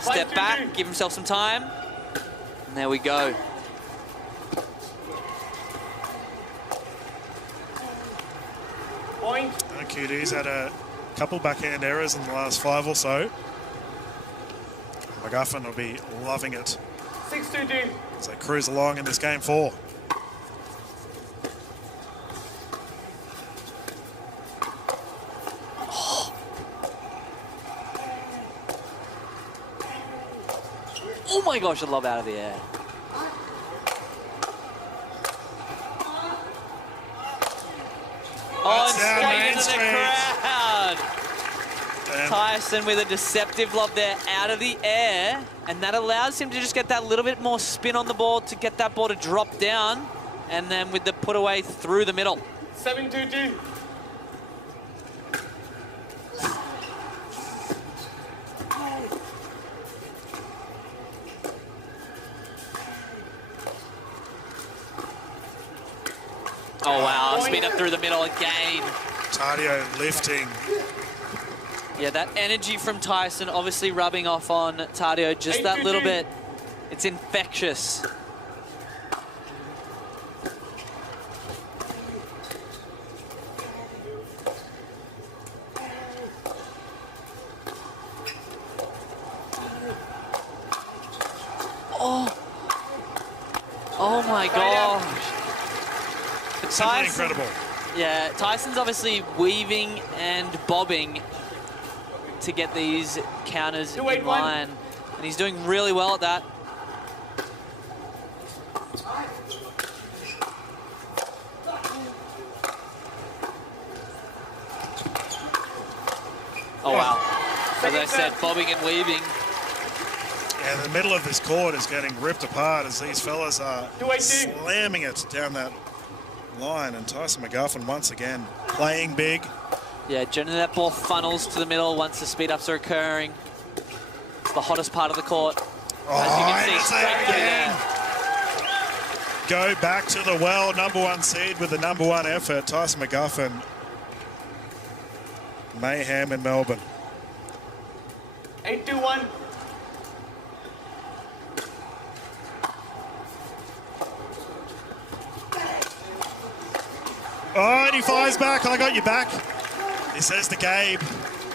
Step back, give himself some time. And there we go. Point. QD's had a couple backhand errors in the last 5 or so. McGuffin will be loving it 6-2-2. as they cruise along in this game 4. Oh my gosh, I love out of the air. Oh, and straight into the crowd. Tyson with a deceptive lob there out of the air, and that allows him to just get that little bit more spin on the ball to get that ball to drop down, and then with the put away through the middle. 7-2-2. Oh wow, speed up through the middle again. Tardio lifting. Yeah, that energy from Tyson obviously rubbing off on Tardio just that little bit. It's infectious. Oh my gosh. Simply incredible. Yeah, Tyson's obviously weaving and bobbing to get these counters in line, and he's doing really well at that. Oh wow. As I said, bobbing and weaving. Yeah, the middle of this court is getting ripped apart as these fellas are slamming it down that line, and Tyson McGuffin once again playing big. Yeah, generally that ball funnels to the middle once the speed ups are occurring. It's the hottest part of the court. As you can see, straight through there. Go back to the well, #1 seed with the #1 effort, Tyson McGuffin. Mayhem in Melbourne. 8-2-1. Oh, and he fires back. I got you back. He says to Gabe.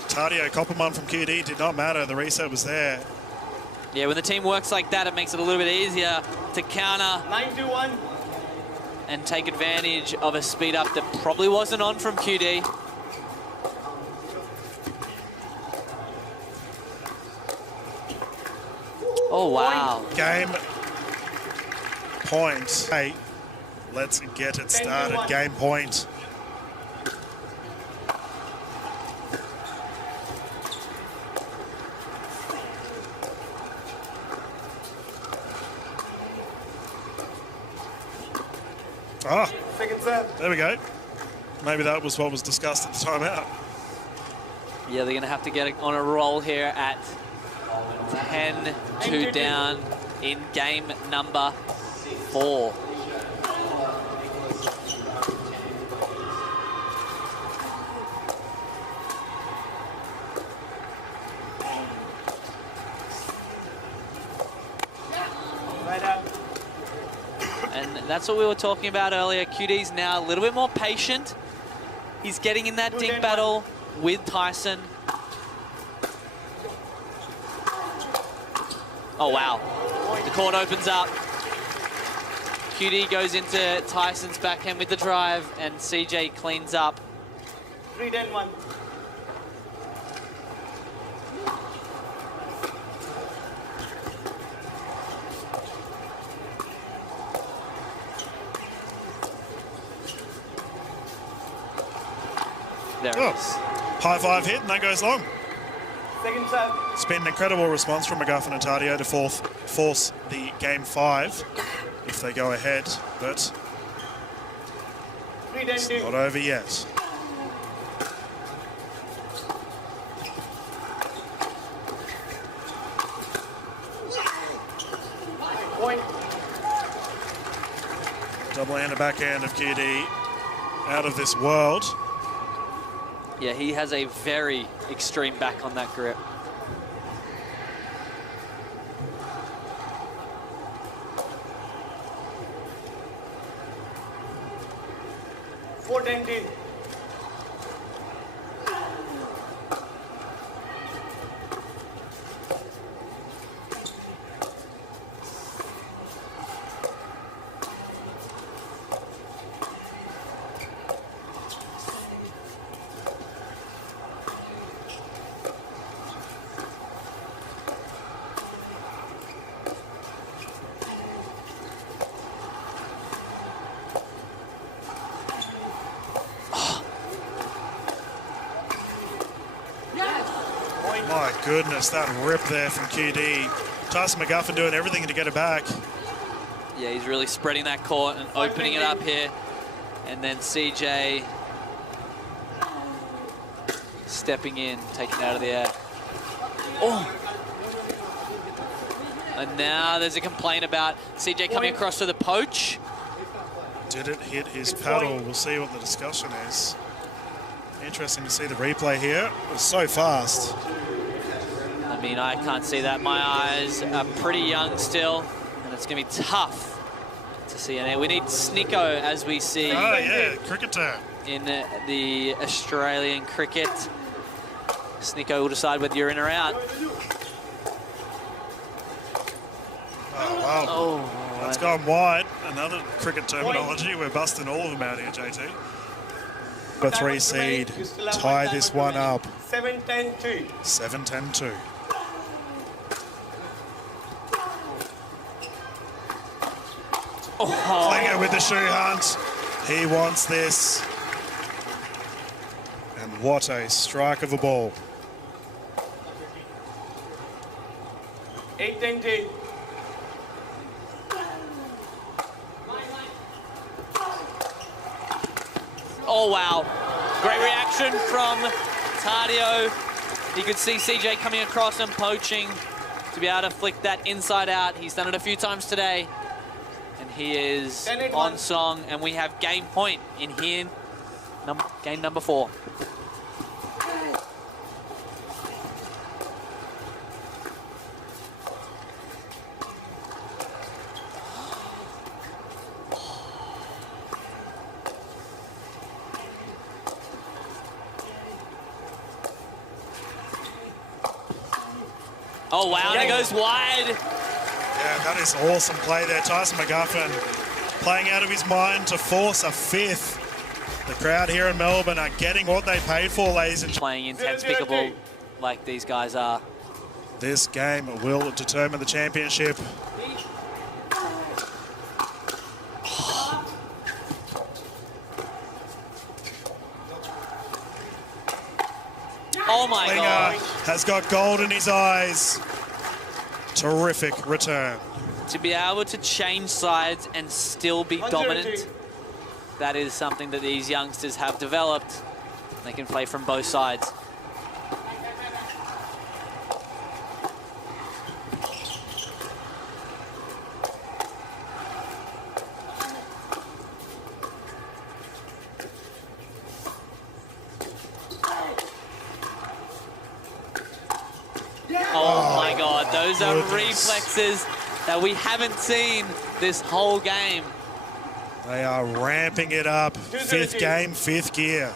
Tardio Copperman from QD did not matter. The reset was there. Yeah, when the team works like that, it makes it a little bit easier to counter 9-1. and take advantage of a speed up that probably wasn't on from QD. Oh, wow. Game point. Hey, let's get it started. Game point. Ah, Second set. there we go. Maybe that was what was discussed at the timeout. Yeah, they're going to have to get on a roll here at 10-2 down in game number 4. Right up. And that's what we were talking about earlier. QD's now a little bit more patient. He's getting in that dink battle with Tyson. Oh, wow. The court opens up. QD goes into Tyson's backhand with the drive, and CJ cleans up. 3-1. There it is. High five hit, and that goes long. Second set. It's been an incredible response from McGuffin and Tardio to force the game 5 if they go ahead, but 3-2. not over yet. Point. Double hand and backhand of QD out of this world. Yeah, he has a very extreme back on that grip. Four 10-2. My goodness, that rip there from QD. Tyson McGuffin doing everything to get it back. Yeah, he's really spreading that court and opening it up here. And then CJ stepping in, taking it out of the air. Oh! And now there's a complaint about CJ coming across to the poach. Did it hit his paddle? We'll see what the discussion is. Interesting to see the replay here. It was so fast. I mean, I can't see that. My eyes are pretty young still, and it's going to be tough to see. And we need Snicko, as we see Oh, yeah, cricket term. in the Australian cricket. Snicko will decide whether you're in or out. Oh, wow. Oh, That's gone wide. Another cricket terminology. We're busting all of them out here, JT. A 3 seed. Tie this one up. 7-10-2. 7-10-2. Oh. Klinger with the shoe hunt. He wants this. And what a strike of a ball. 8-10-2. Oh, wow. Great reaction from Tardio. You could see CJ coming across and poaching to be able to flick that inside out. He's done it a few times today. And he is on song. And we have game point in here. Game number 4. Oh, wow, and it goes wide. Yeah, that is awesome play there. Tyson McGuffin playing out of his mind to force a fifth. The crowd here in Melbourne are getting what they paid for, ladies and gentlemen. Playing intense pickleball like these guys are. This game will determine the championship. Oh my Klinger God. has got gold in his eyes. Terrific return. To be able to change sides and still be dominant, that is something that these youngsters have developed. They can play from both sides. Oh my God, those are reflexes that we haven't seen this whole game. They are ramping it up. Fifth game, fifth gear.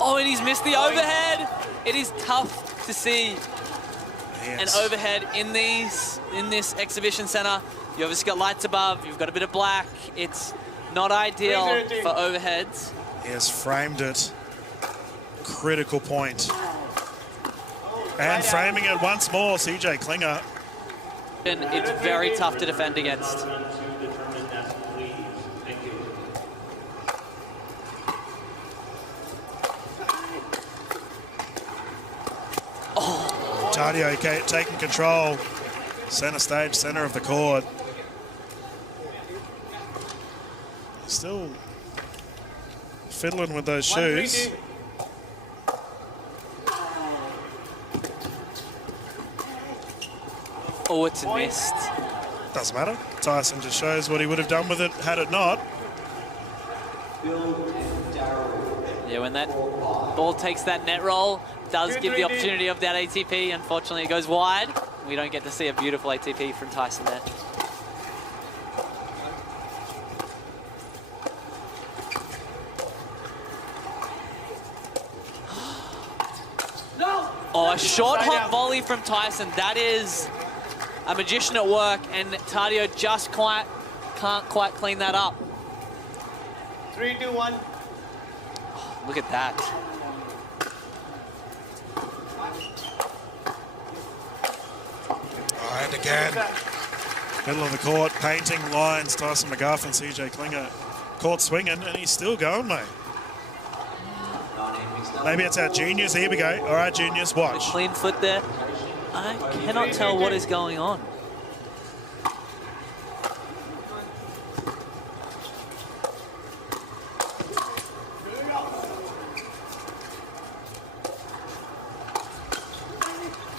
Oh, and he's missed the overhead. It is tough to see an overhead in this exhibition center. You obviously got lights above, you've got a bit of black. It's not ideal for overheads. He has framed it. Critical point. And framing it once more, CJ Klinger. And it's very tough to defend against. Tardio taking control. Center stage, center of the court. Still fiddling with those shoes. Oh, it's missed. Doesn't matter. Tyson just shows what he would have done with it had it not. Yeah, when that ball takes that net roll, does give the opportunity of that ATP. Unfortunately, it goes wide. We don't get to see a beautiful ATP from Tyson there. Oh, a short hop volley from Tyson. That is a magician at work, and Tardio just can't quite clean that up. 3, 2, 1. Look at that. And again, middle of the court, painting lines. Tyson McGuffin, CJ Klinger, court swinging, and he's still going, mate. Maybe it's our juniors. Here we go. All right, juniors, watch. A clean foot there. I cannot tell what is going on.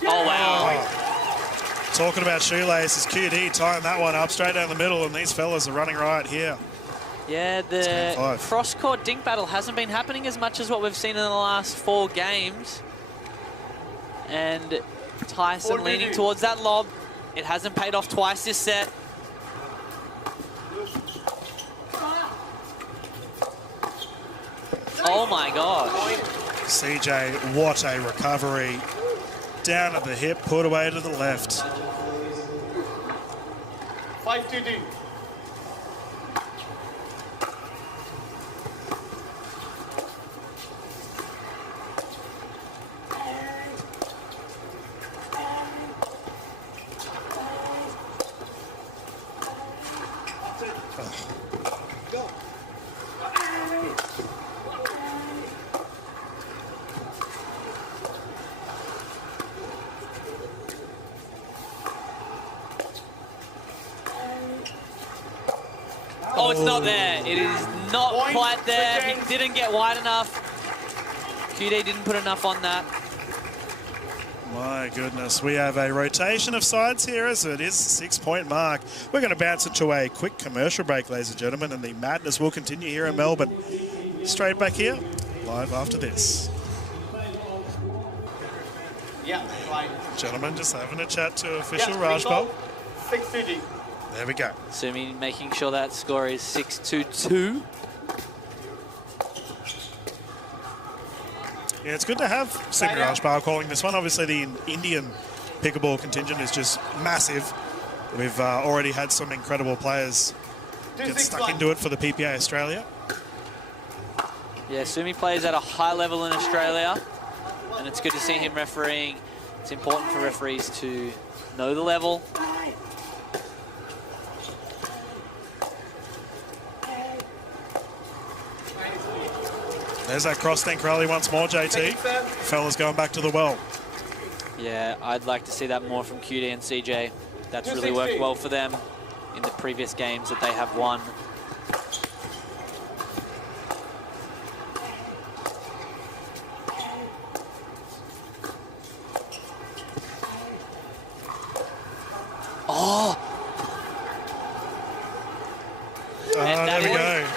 Oh, wow. Talking about shoelaces, QD tying that one up straight down the middle, and these fellas are running right here. Yeah, the cross-court dink battle hasn't been happening as much as what we've seen in the last 4 games. And Tyson leaning towards that lob. It hasn't paid off twice this set. Oh my gosh. CJ, what a recovery. Down at the hip, put away to the left. 5, 2, 2. Oh, it's not there. It is not quite there. He didn't get wide enough. QD didn't put enough on that. My goodness, we have a rotation of sides here as it is 6-point mark. We're going to bounce into a quick commercial break, ladies and gentlemen, and the madness will continue here in Melbourne. Straight back here, live after this. Yeah, fine. Gentlemen, just having a chat to official Yeah, Rajpal. 6-2. There we go. Sumi making sure that score is 6-2. Yeah, it's good to have Sumi Rajpal calling this one. Obviously, the Indian pickleball contingent is just massive. We've already had some incredible players get stuck into it for the PPA Australia. Yeah, Sumi plays at a high level in Australia, and it's good to see him refereeing. It's important for referees to know the level. There's that cross-think rally once more, JT. Fellas going back to the well. Yeah, I'd like to see that more from QD and CJ. That's really worked well for them in the previous games that they have won. Oh! There we go.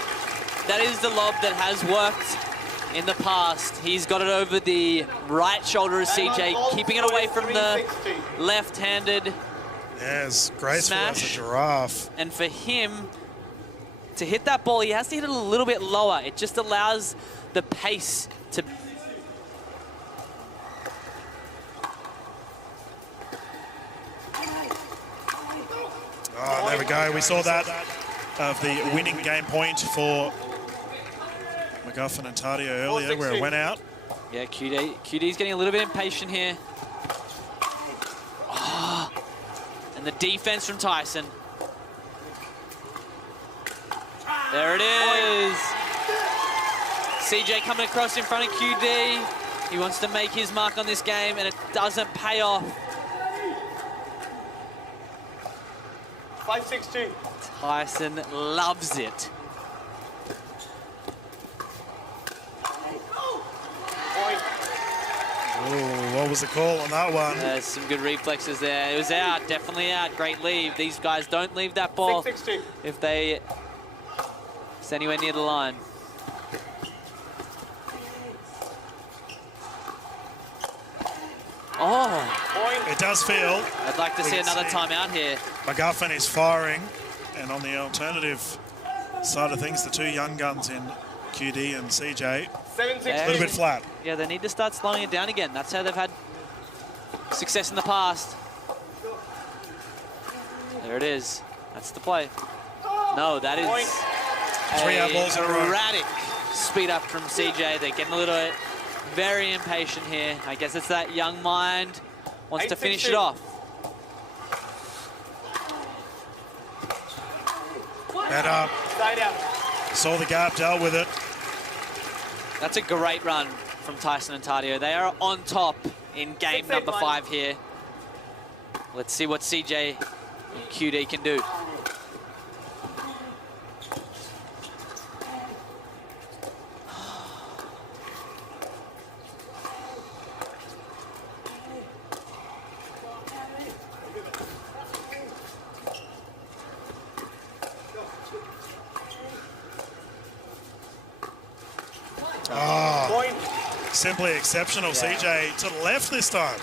That is the lob that has worked in the past. He's got it over the right shoulder of CJ, keeping it away from the left-handed Yes, graceful as a smash. giraffe. And for him to hit that ball, he has to hit it a little bit lower. It just allows the pace to... Oh, there we go. We saw that of the winning game point for McGuffin and Tardio earlier, where it went out. Yeah, QD's getting a little bit impatient here. Oh, and the defense from Tyson. There it is. CJ coming across in front of QD. He wants to make his mark on this game, and it doesn't pay off. 5-6-2. Tyson loves it. Ooh, what was the call on that one? There's some good reflexes there. It was out, definitely out. Great leave. These guys don't leave that ball 6-6-2. if they it's anywhere near the line. Oh, It does feel I'd like to see another timeout here. McGuffin is firing, and on the alternative side of things, the two young guns in QD and CJ, 7-6-2. a little bit flat. Yeah, they need to start slowing it down again. That's how they've had success in the past. There it is. That's the play. No, that is 3 out balls in a row. erratic speed up from CJ. They're getting a little bit very impatient here. I guess it's that young mind wants to finish it off. Better. Side out. Saw the gap, dealt with it. That's a great run from Tyson and Tardio. They are on top in game number 5 here. Let's see what CJ and QD can do. Simply exceptional. CJ to the left this time.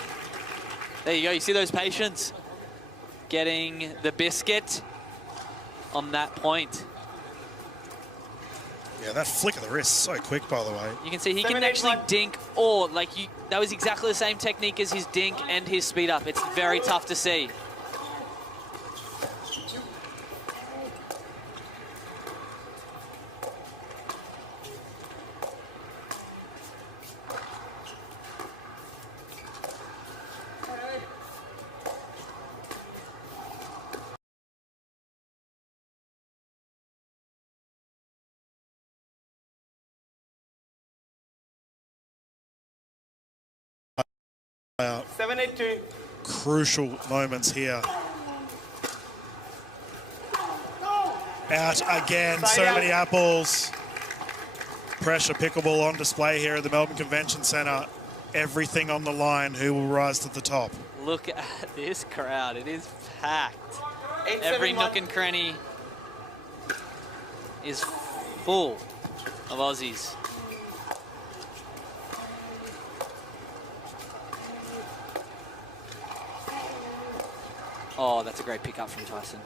There you go. You see those patients getting the biscuit on that point. Yeah, that flick of the wrist, so quick, by the way. You can see he can actually dink, or like that was exactly the same technique as his dink and his speed up. It's very tough to see. Uh, 7-8-2. crucial moments here. Out again, so many apples. Pressure pickleball on display here at the Melbourne Convention Centre. Everything on the line. Who will rise to the top? Look at this crowd. It is packed. Every nook and cranny is full of Aussies. Oh, that's a great pickup from Tyson.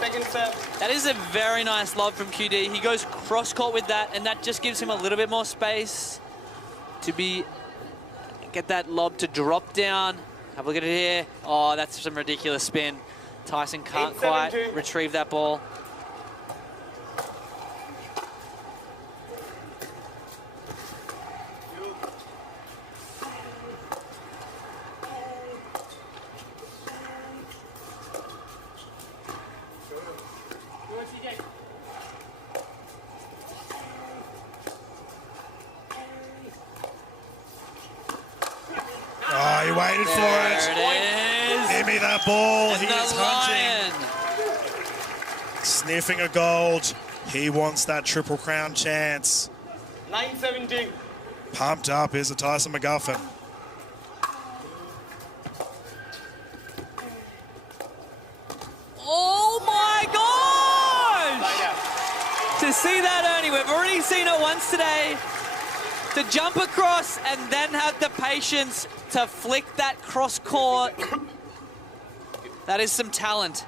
Second serve. That is a very nice lob from QD. He goes cross-court with that, and that just gives him a little bit more space to get that lob to drop down. Have a look at it here. Oh, that's some ridiculous spin. Tyson can't quite retrieve that ball. Oh, he waited for it. There it is. Give me that ball. And He is the hunting. Lion. Sniffing a gold. He wants that Triple Crown chance. 9-17. Pumped up is a Tyson McGuffin. Oh my gosh! To see that, Ernie, we've already seen it once today. To jump across and then have the patience to flick that cross court. That is some talent.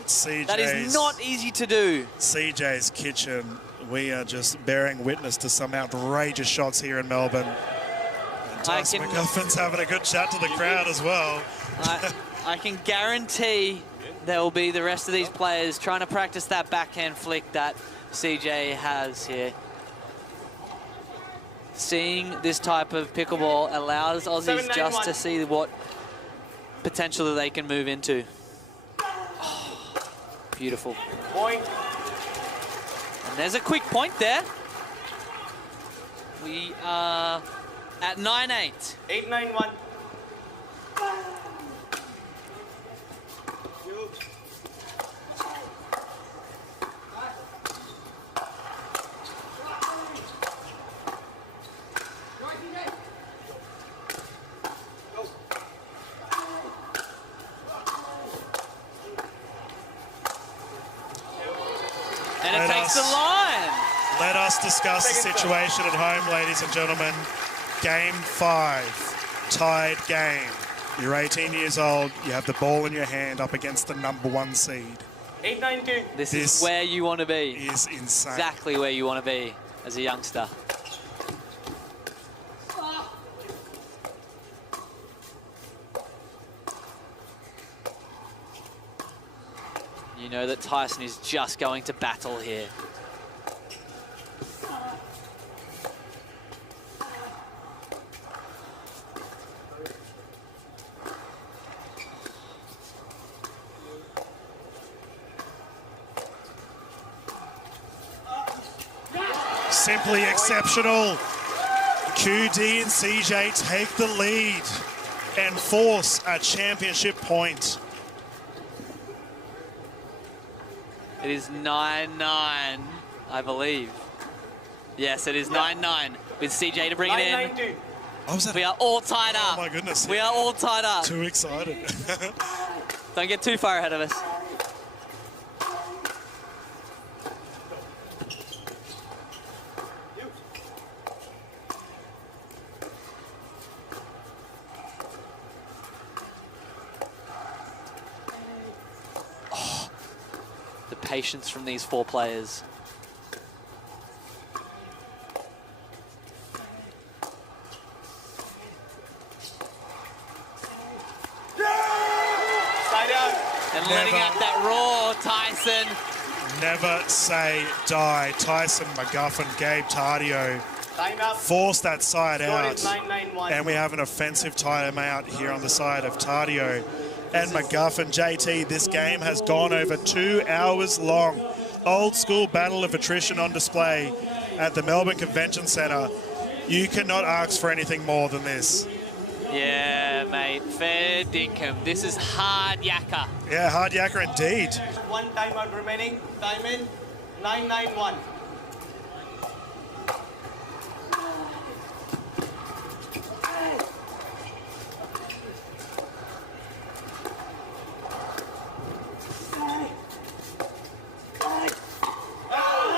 It's CJ's, That is not easy to do. CJ's kitchen. We are just bearing witness to some outrageous shots here in Melbourne. And Tyson McGuffin's having a good chat to the crowd as well. I can guarantee there will be the rest of these players trying to practice that backhand flick that CJ has here. Seeing this type of pickleball allows Aussies just to see what potential that they can move into. Oh, beautiful. Point. And there's a quick point there. We are at 9-8. 8-9-1. And it takes the line. Let us discuss the situation at home, ladies and gentlemen. Game 5, tied game. You're 18 years old, you have the ball in your hand up against the #1 seed. 8-9-2. This is where you want to be. Is insane. Exactly where you want to be as a youngster. You know that Tyson is just going to battle here. Simply exceptional. QD and CJ take the lead and force a championship point. It is 9-9, I believe. Yes, it is 9-9 with CJ to bring it in. 9-9-2. Oh, was that? We are all tied up. Oh my goodness. We are all tied up. Too excited. Don't get too far ahead of us. Patience from these 4 players. Side out. And letting out that roar, Tyson. Never say die. Tyson McGuffin, Gabe Tardio Timeout. forced that side Score out. is 9-9-1. And we have an offensive timeout here on the side of Tardio and McGuffin. JT, this game has gone over 2 hours long. Old school battle of attrition on display at the Melbourne Convention Centre. You cannot ask for anything more than this. Yeah, mate. Fair dinkum. This is hard yakka. Yeah, hard yakka indeed. 1 timeout remaining. Time in. 9-9-1.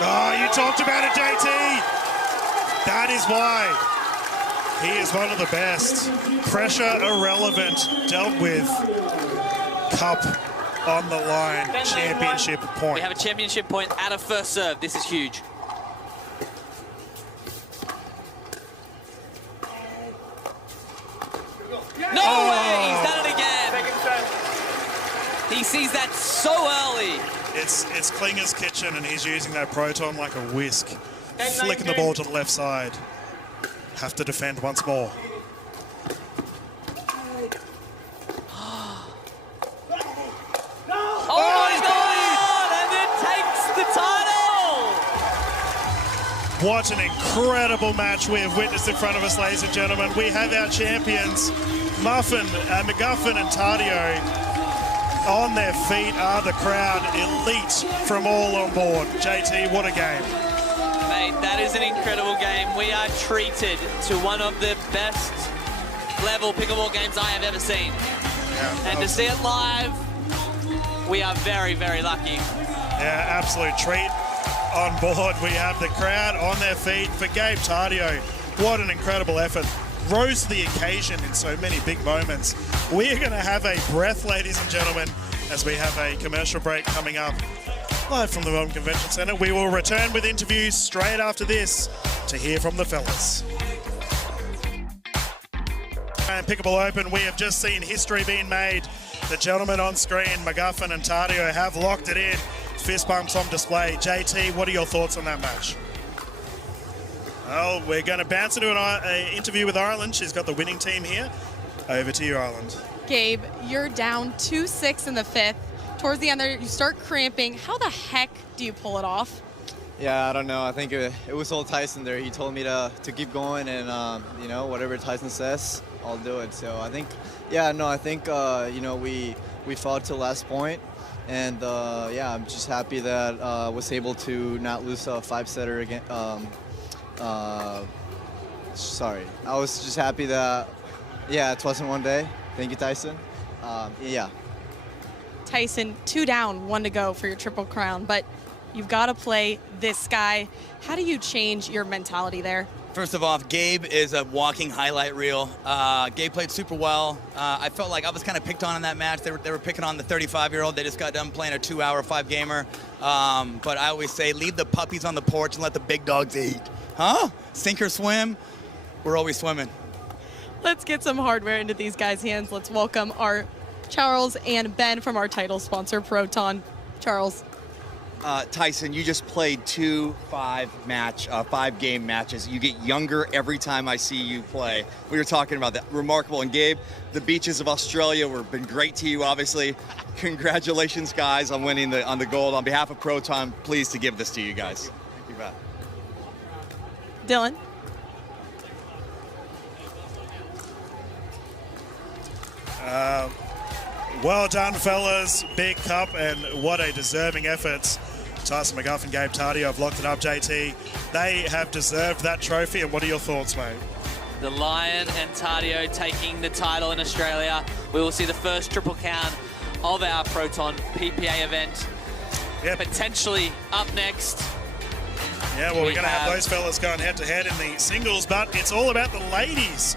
Oh, you talked about it, JT. That is why he is one of the best. Pressure irrelevant, dealt with, cup on the line, championship point. We have a championship point at a first serve. This is huge. No way! He's done it again. Second serve. He sees that so early. It's Klinger's kitchen, and he's using that Proton like a whisk. 10, Flicking the 9, 10. ball to the left side. Have to defend once more. Oh my God! And it takes the title! What an incredible match we have witnessed in front of us, ladies and gentlemen. We have our champions, McGuffin and Tardio. On their feet are the crowd, elite from all on board. JT, what a game. Mate, that is an incredible game. We are treated to one of the best level pickleball games I have ever seen. Yeah, And to see it live, we are very, very lucky. Yeah, absolute treat on board. We have the crowd on their feet for Gabe Tardio. What an incredible effort. Rose to the occasion in so many big moments. We are going to have a breath, ladies and gentlemen, as we have a commercial break coming up live from the Melbourne Convention Centre. We will return with interviews straight after this to hear from the fellas. And Pickleball Open, we have just seen history being made. The gentlemen on screen, McGuffin and Tardio, have locked it in. Fist bumps on display. JT, what are your thoughts on that match? Well, we're going to bounce into an interview with Ireland. She's got the winning team here. Over to you, Ireland. Gabe, you're down 2-6 in the fifth. Towards the end there, you start cramping. How the heck do you pull it off? Yeah, I don't know. I think it was all Tyson there. He told me to keep going, and you know, whatever Tyson says, I'll do it. So I think, yeah, no, I think you know, we fought to the last point, and yeah, I'm just happy that I was able to not lose a 5-setter again. Sorry, I was just happy that, yeah, it wasn't one day. Thank you, Tyson. Yeah. Tyson, 2 down, 1 to go for your Triple Crown, but you've got to play this guy. How do you change your mentality there? First of all, Gabe is a walking highlight reel. Gabe played super well. I felt like I was kind of picked on in that match. They were picking on the 35-year-old. They just got done playing a 2-hour 5-gamer. But I always say, leave the puppies on the porch and let the big dogs eat. Huh? Sink or swim? We're always swimming. Let's get some hardware into these guys' hands. Let's welcome our Charles and Ben from our title sponsor, Proton. Charles. Tyson, you just played 2 5-game matches. You get younger every time I see you play. We were talking about that. Remarkable. And Gabe, the beaches of Australia have been great to you, obviously. Congratulations, guys, on winning on the gold. On behalf of Proton, pleased to give this to you guys. Thank you, Matt. Dylan. Well done, fellas. Big cup, and what a deserving effort. Tyson McGuffin, Gabe Tardio have locked it up, JT. They have deserved that trophy, and what are your thoughts, mate? The Lion and Tardio taking the title in Australia. We will see the first triple count of our Proton PPA event. Yep. Potentially up next. Yeah, well, we're going to have those fellas going head-to-head in the singles, but it's all about the ladies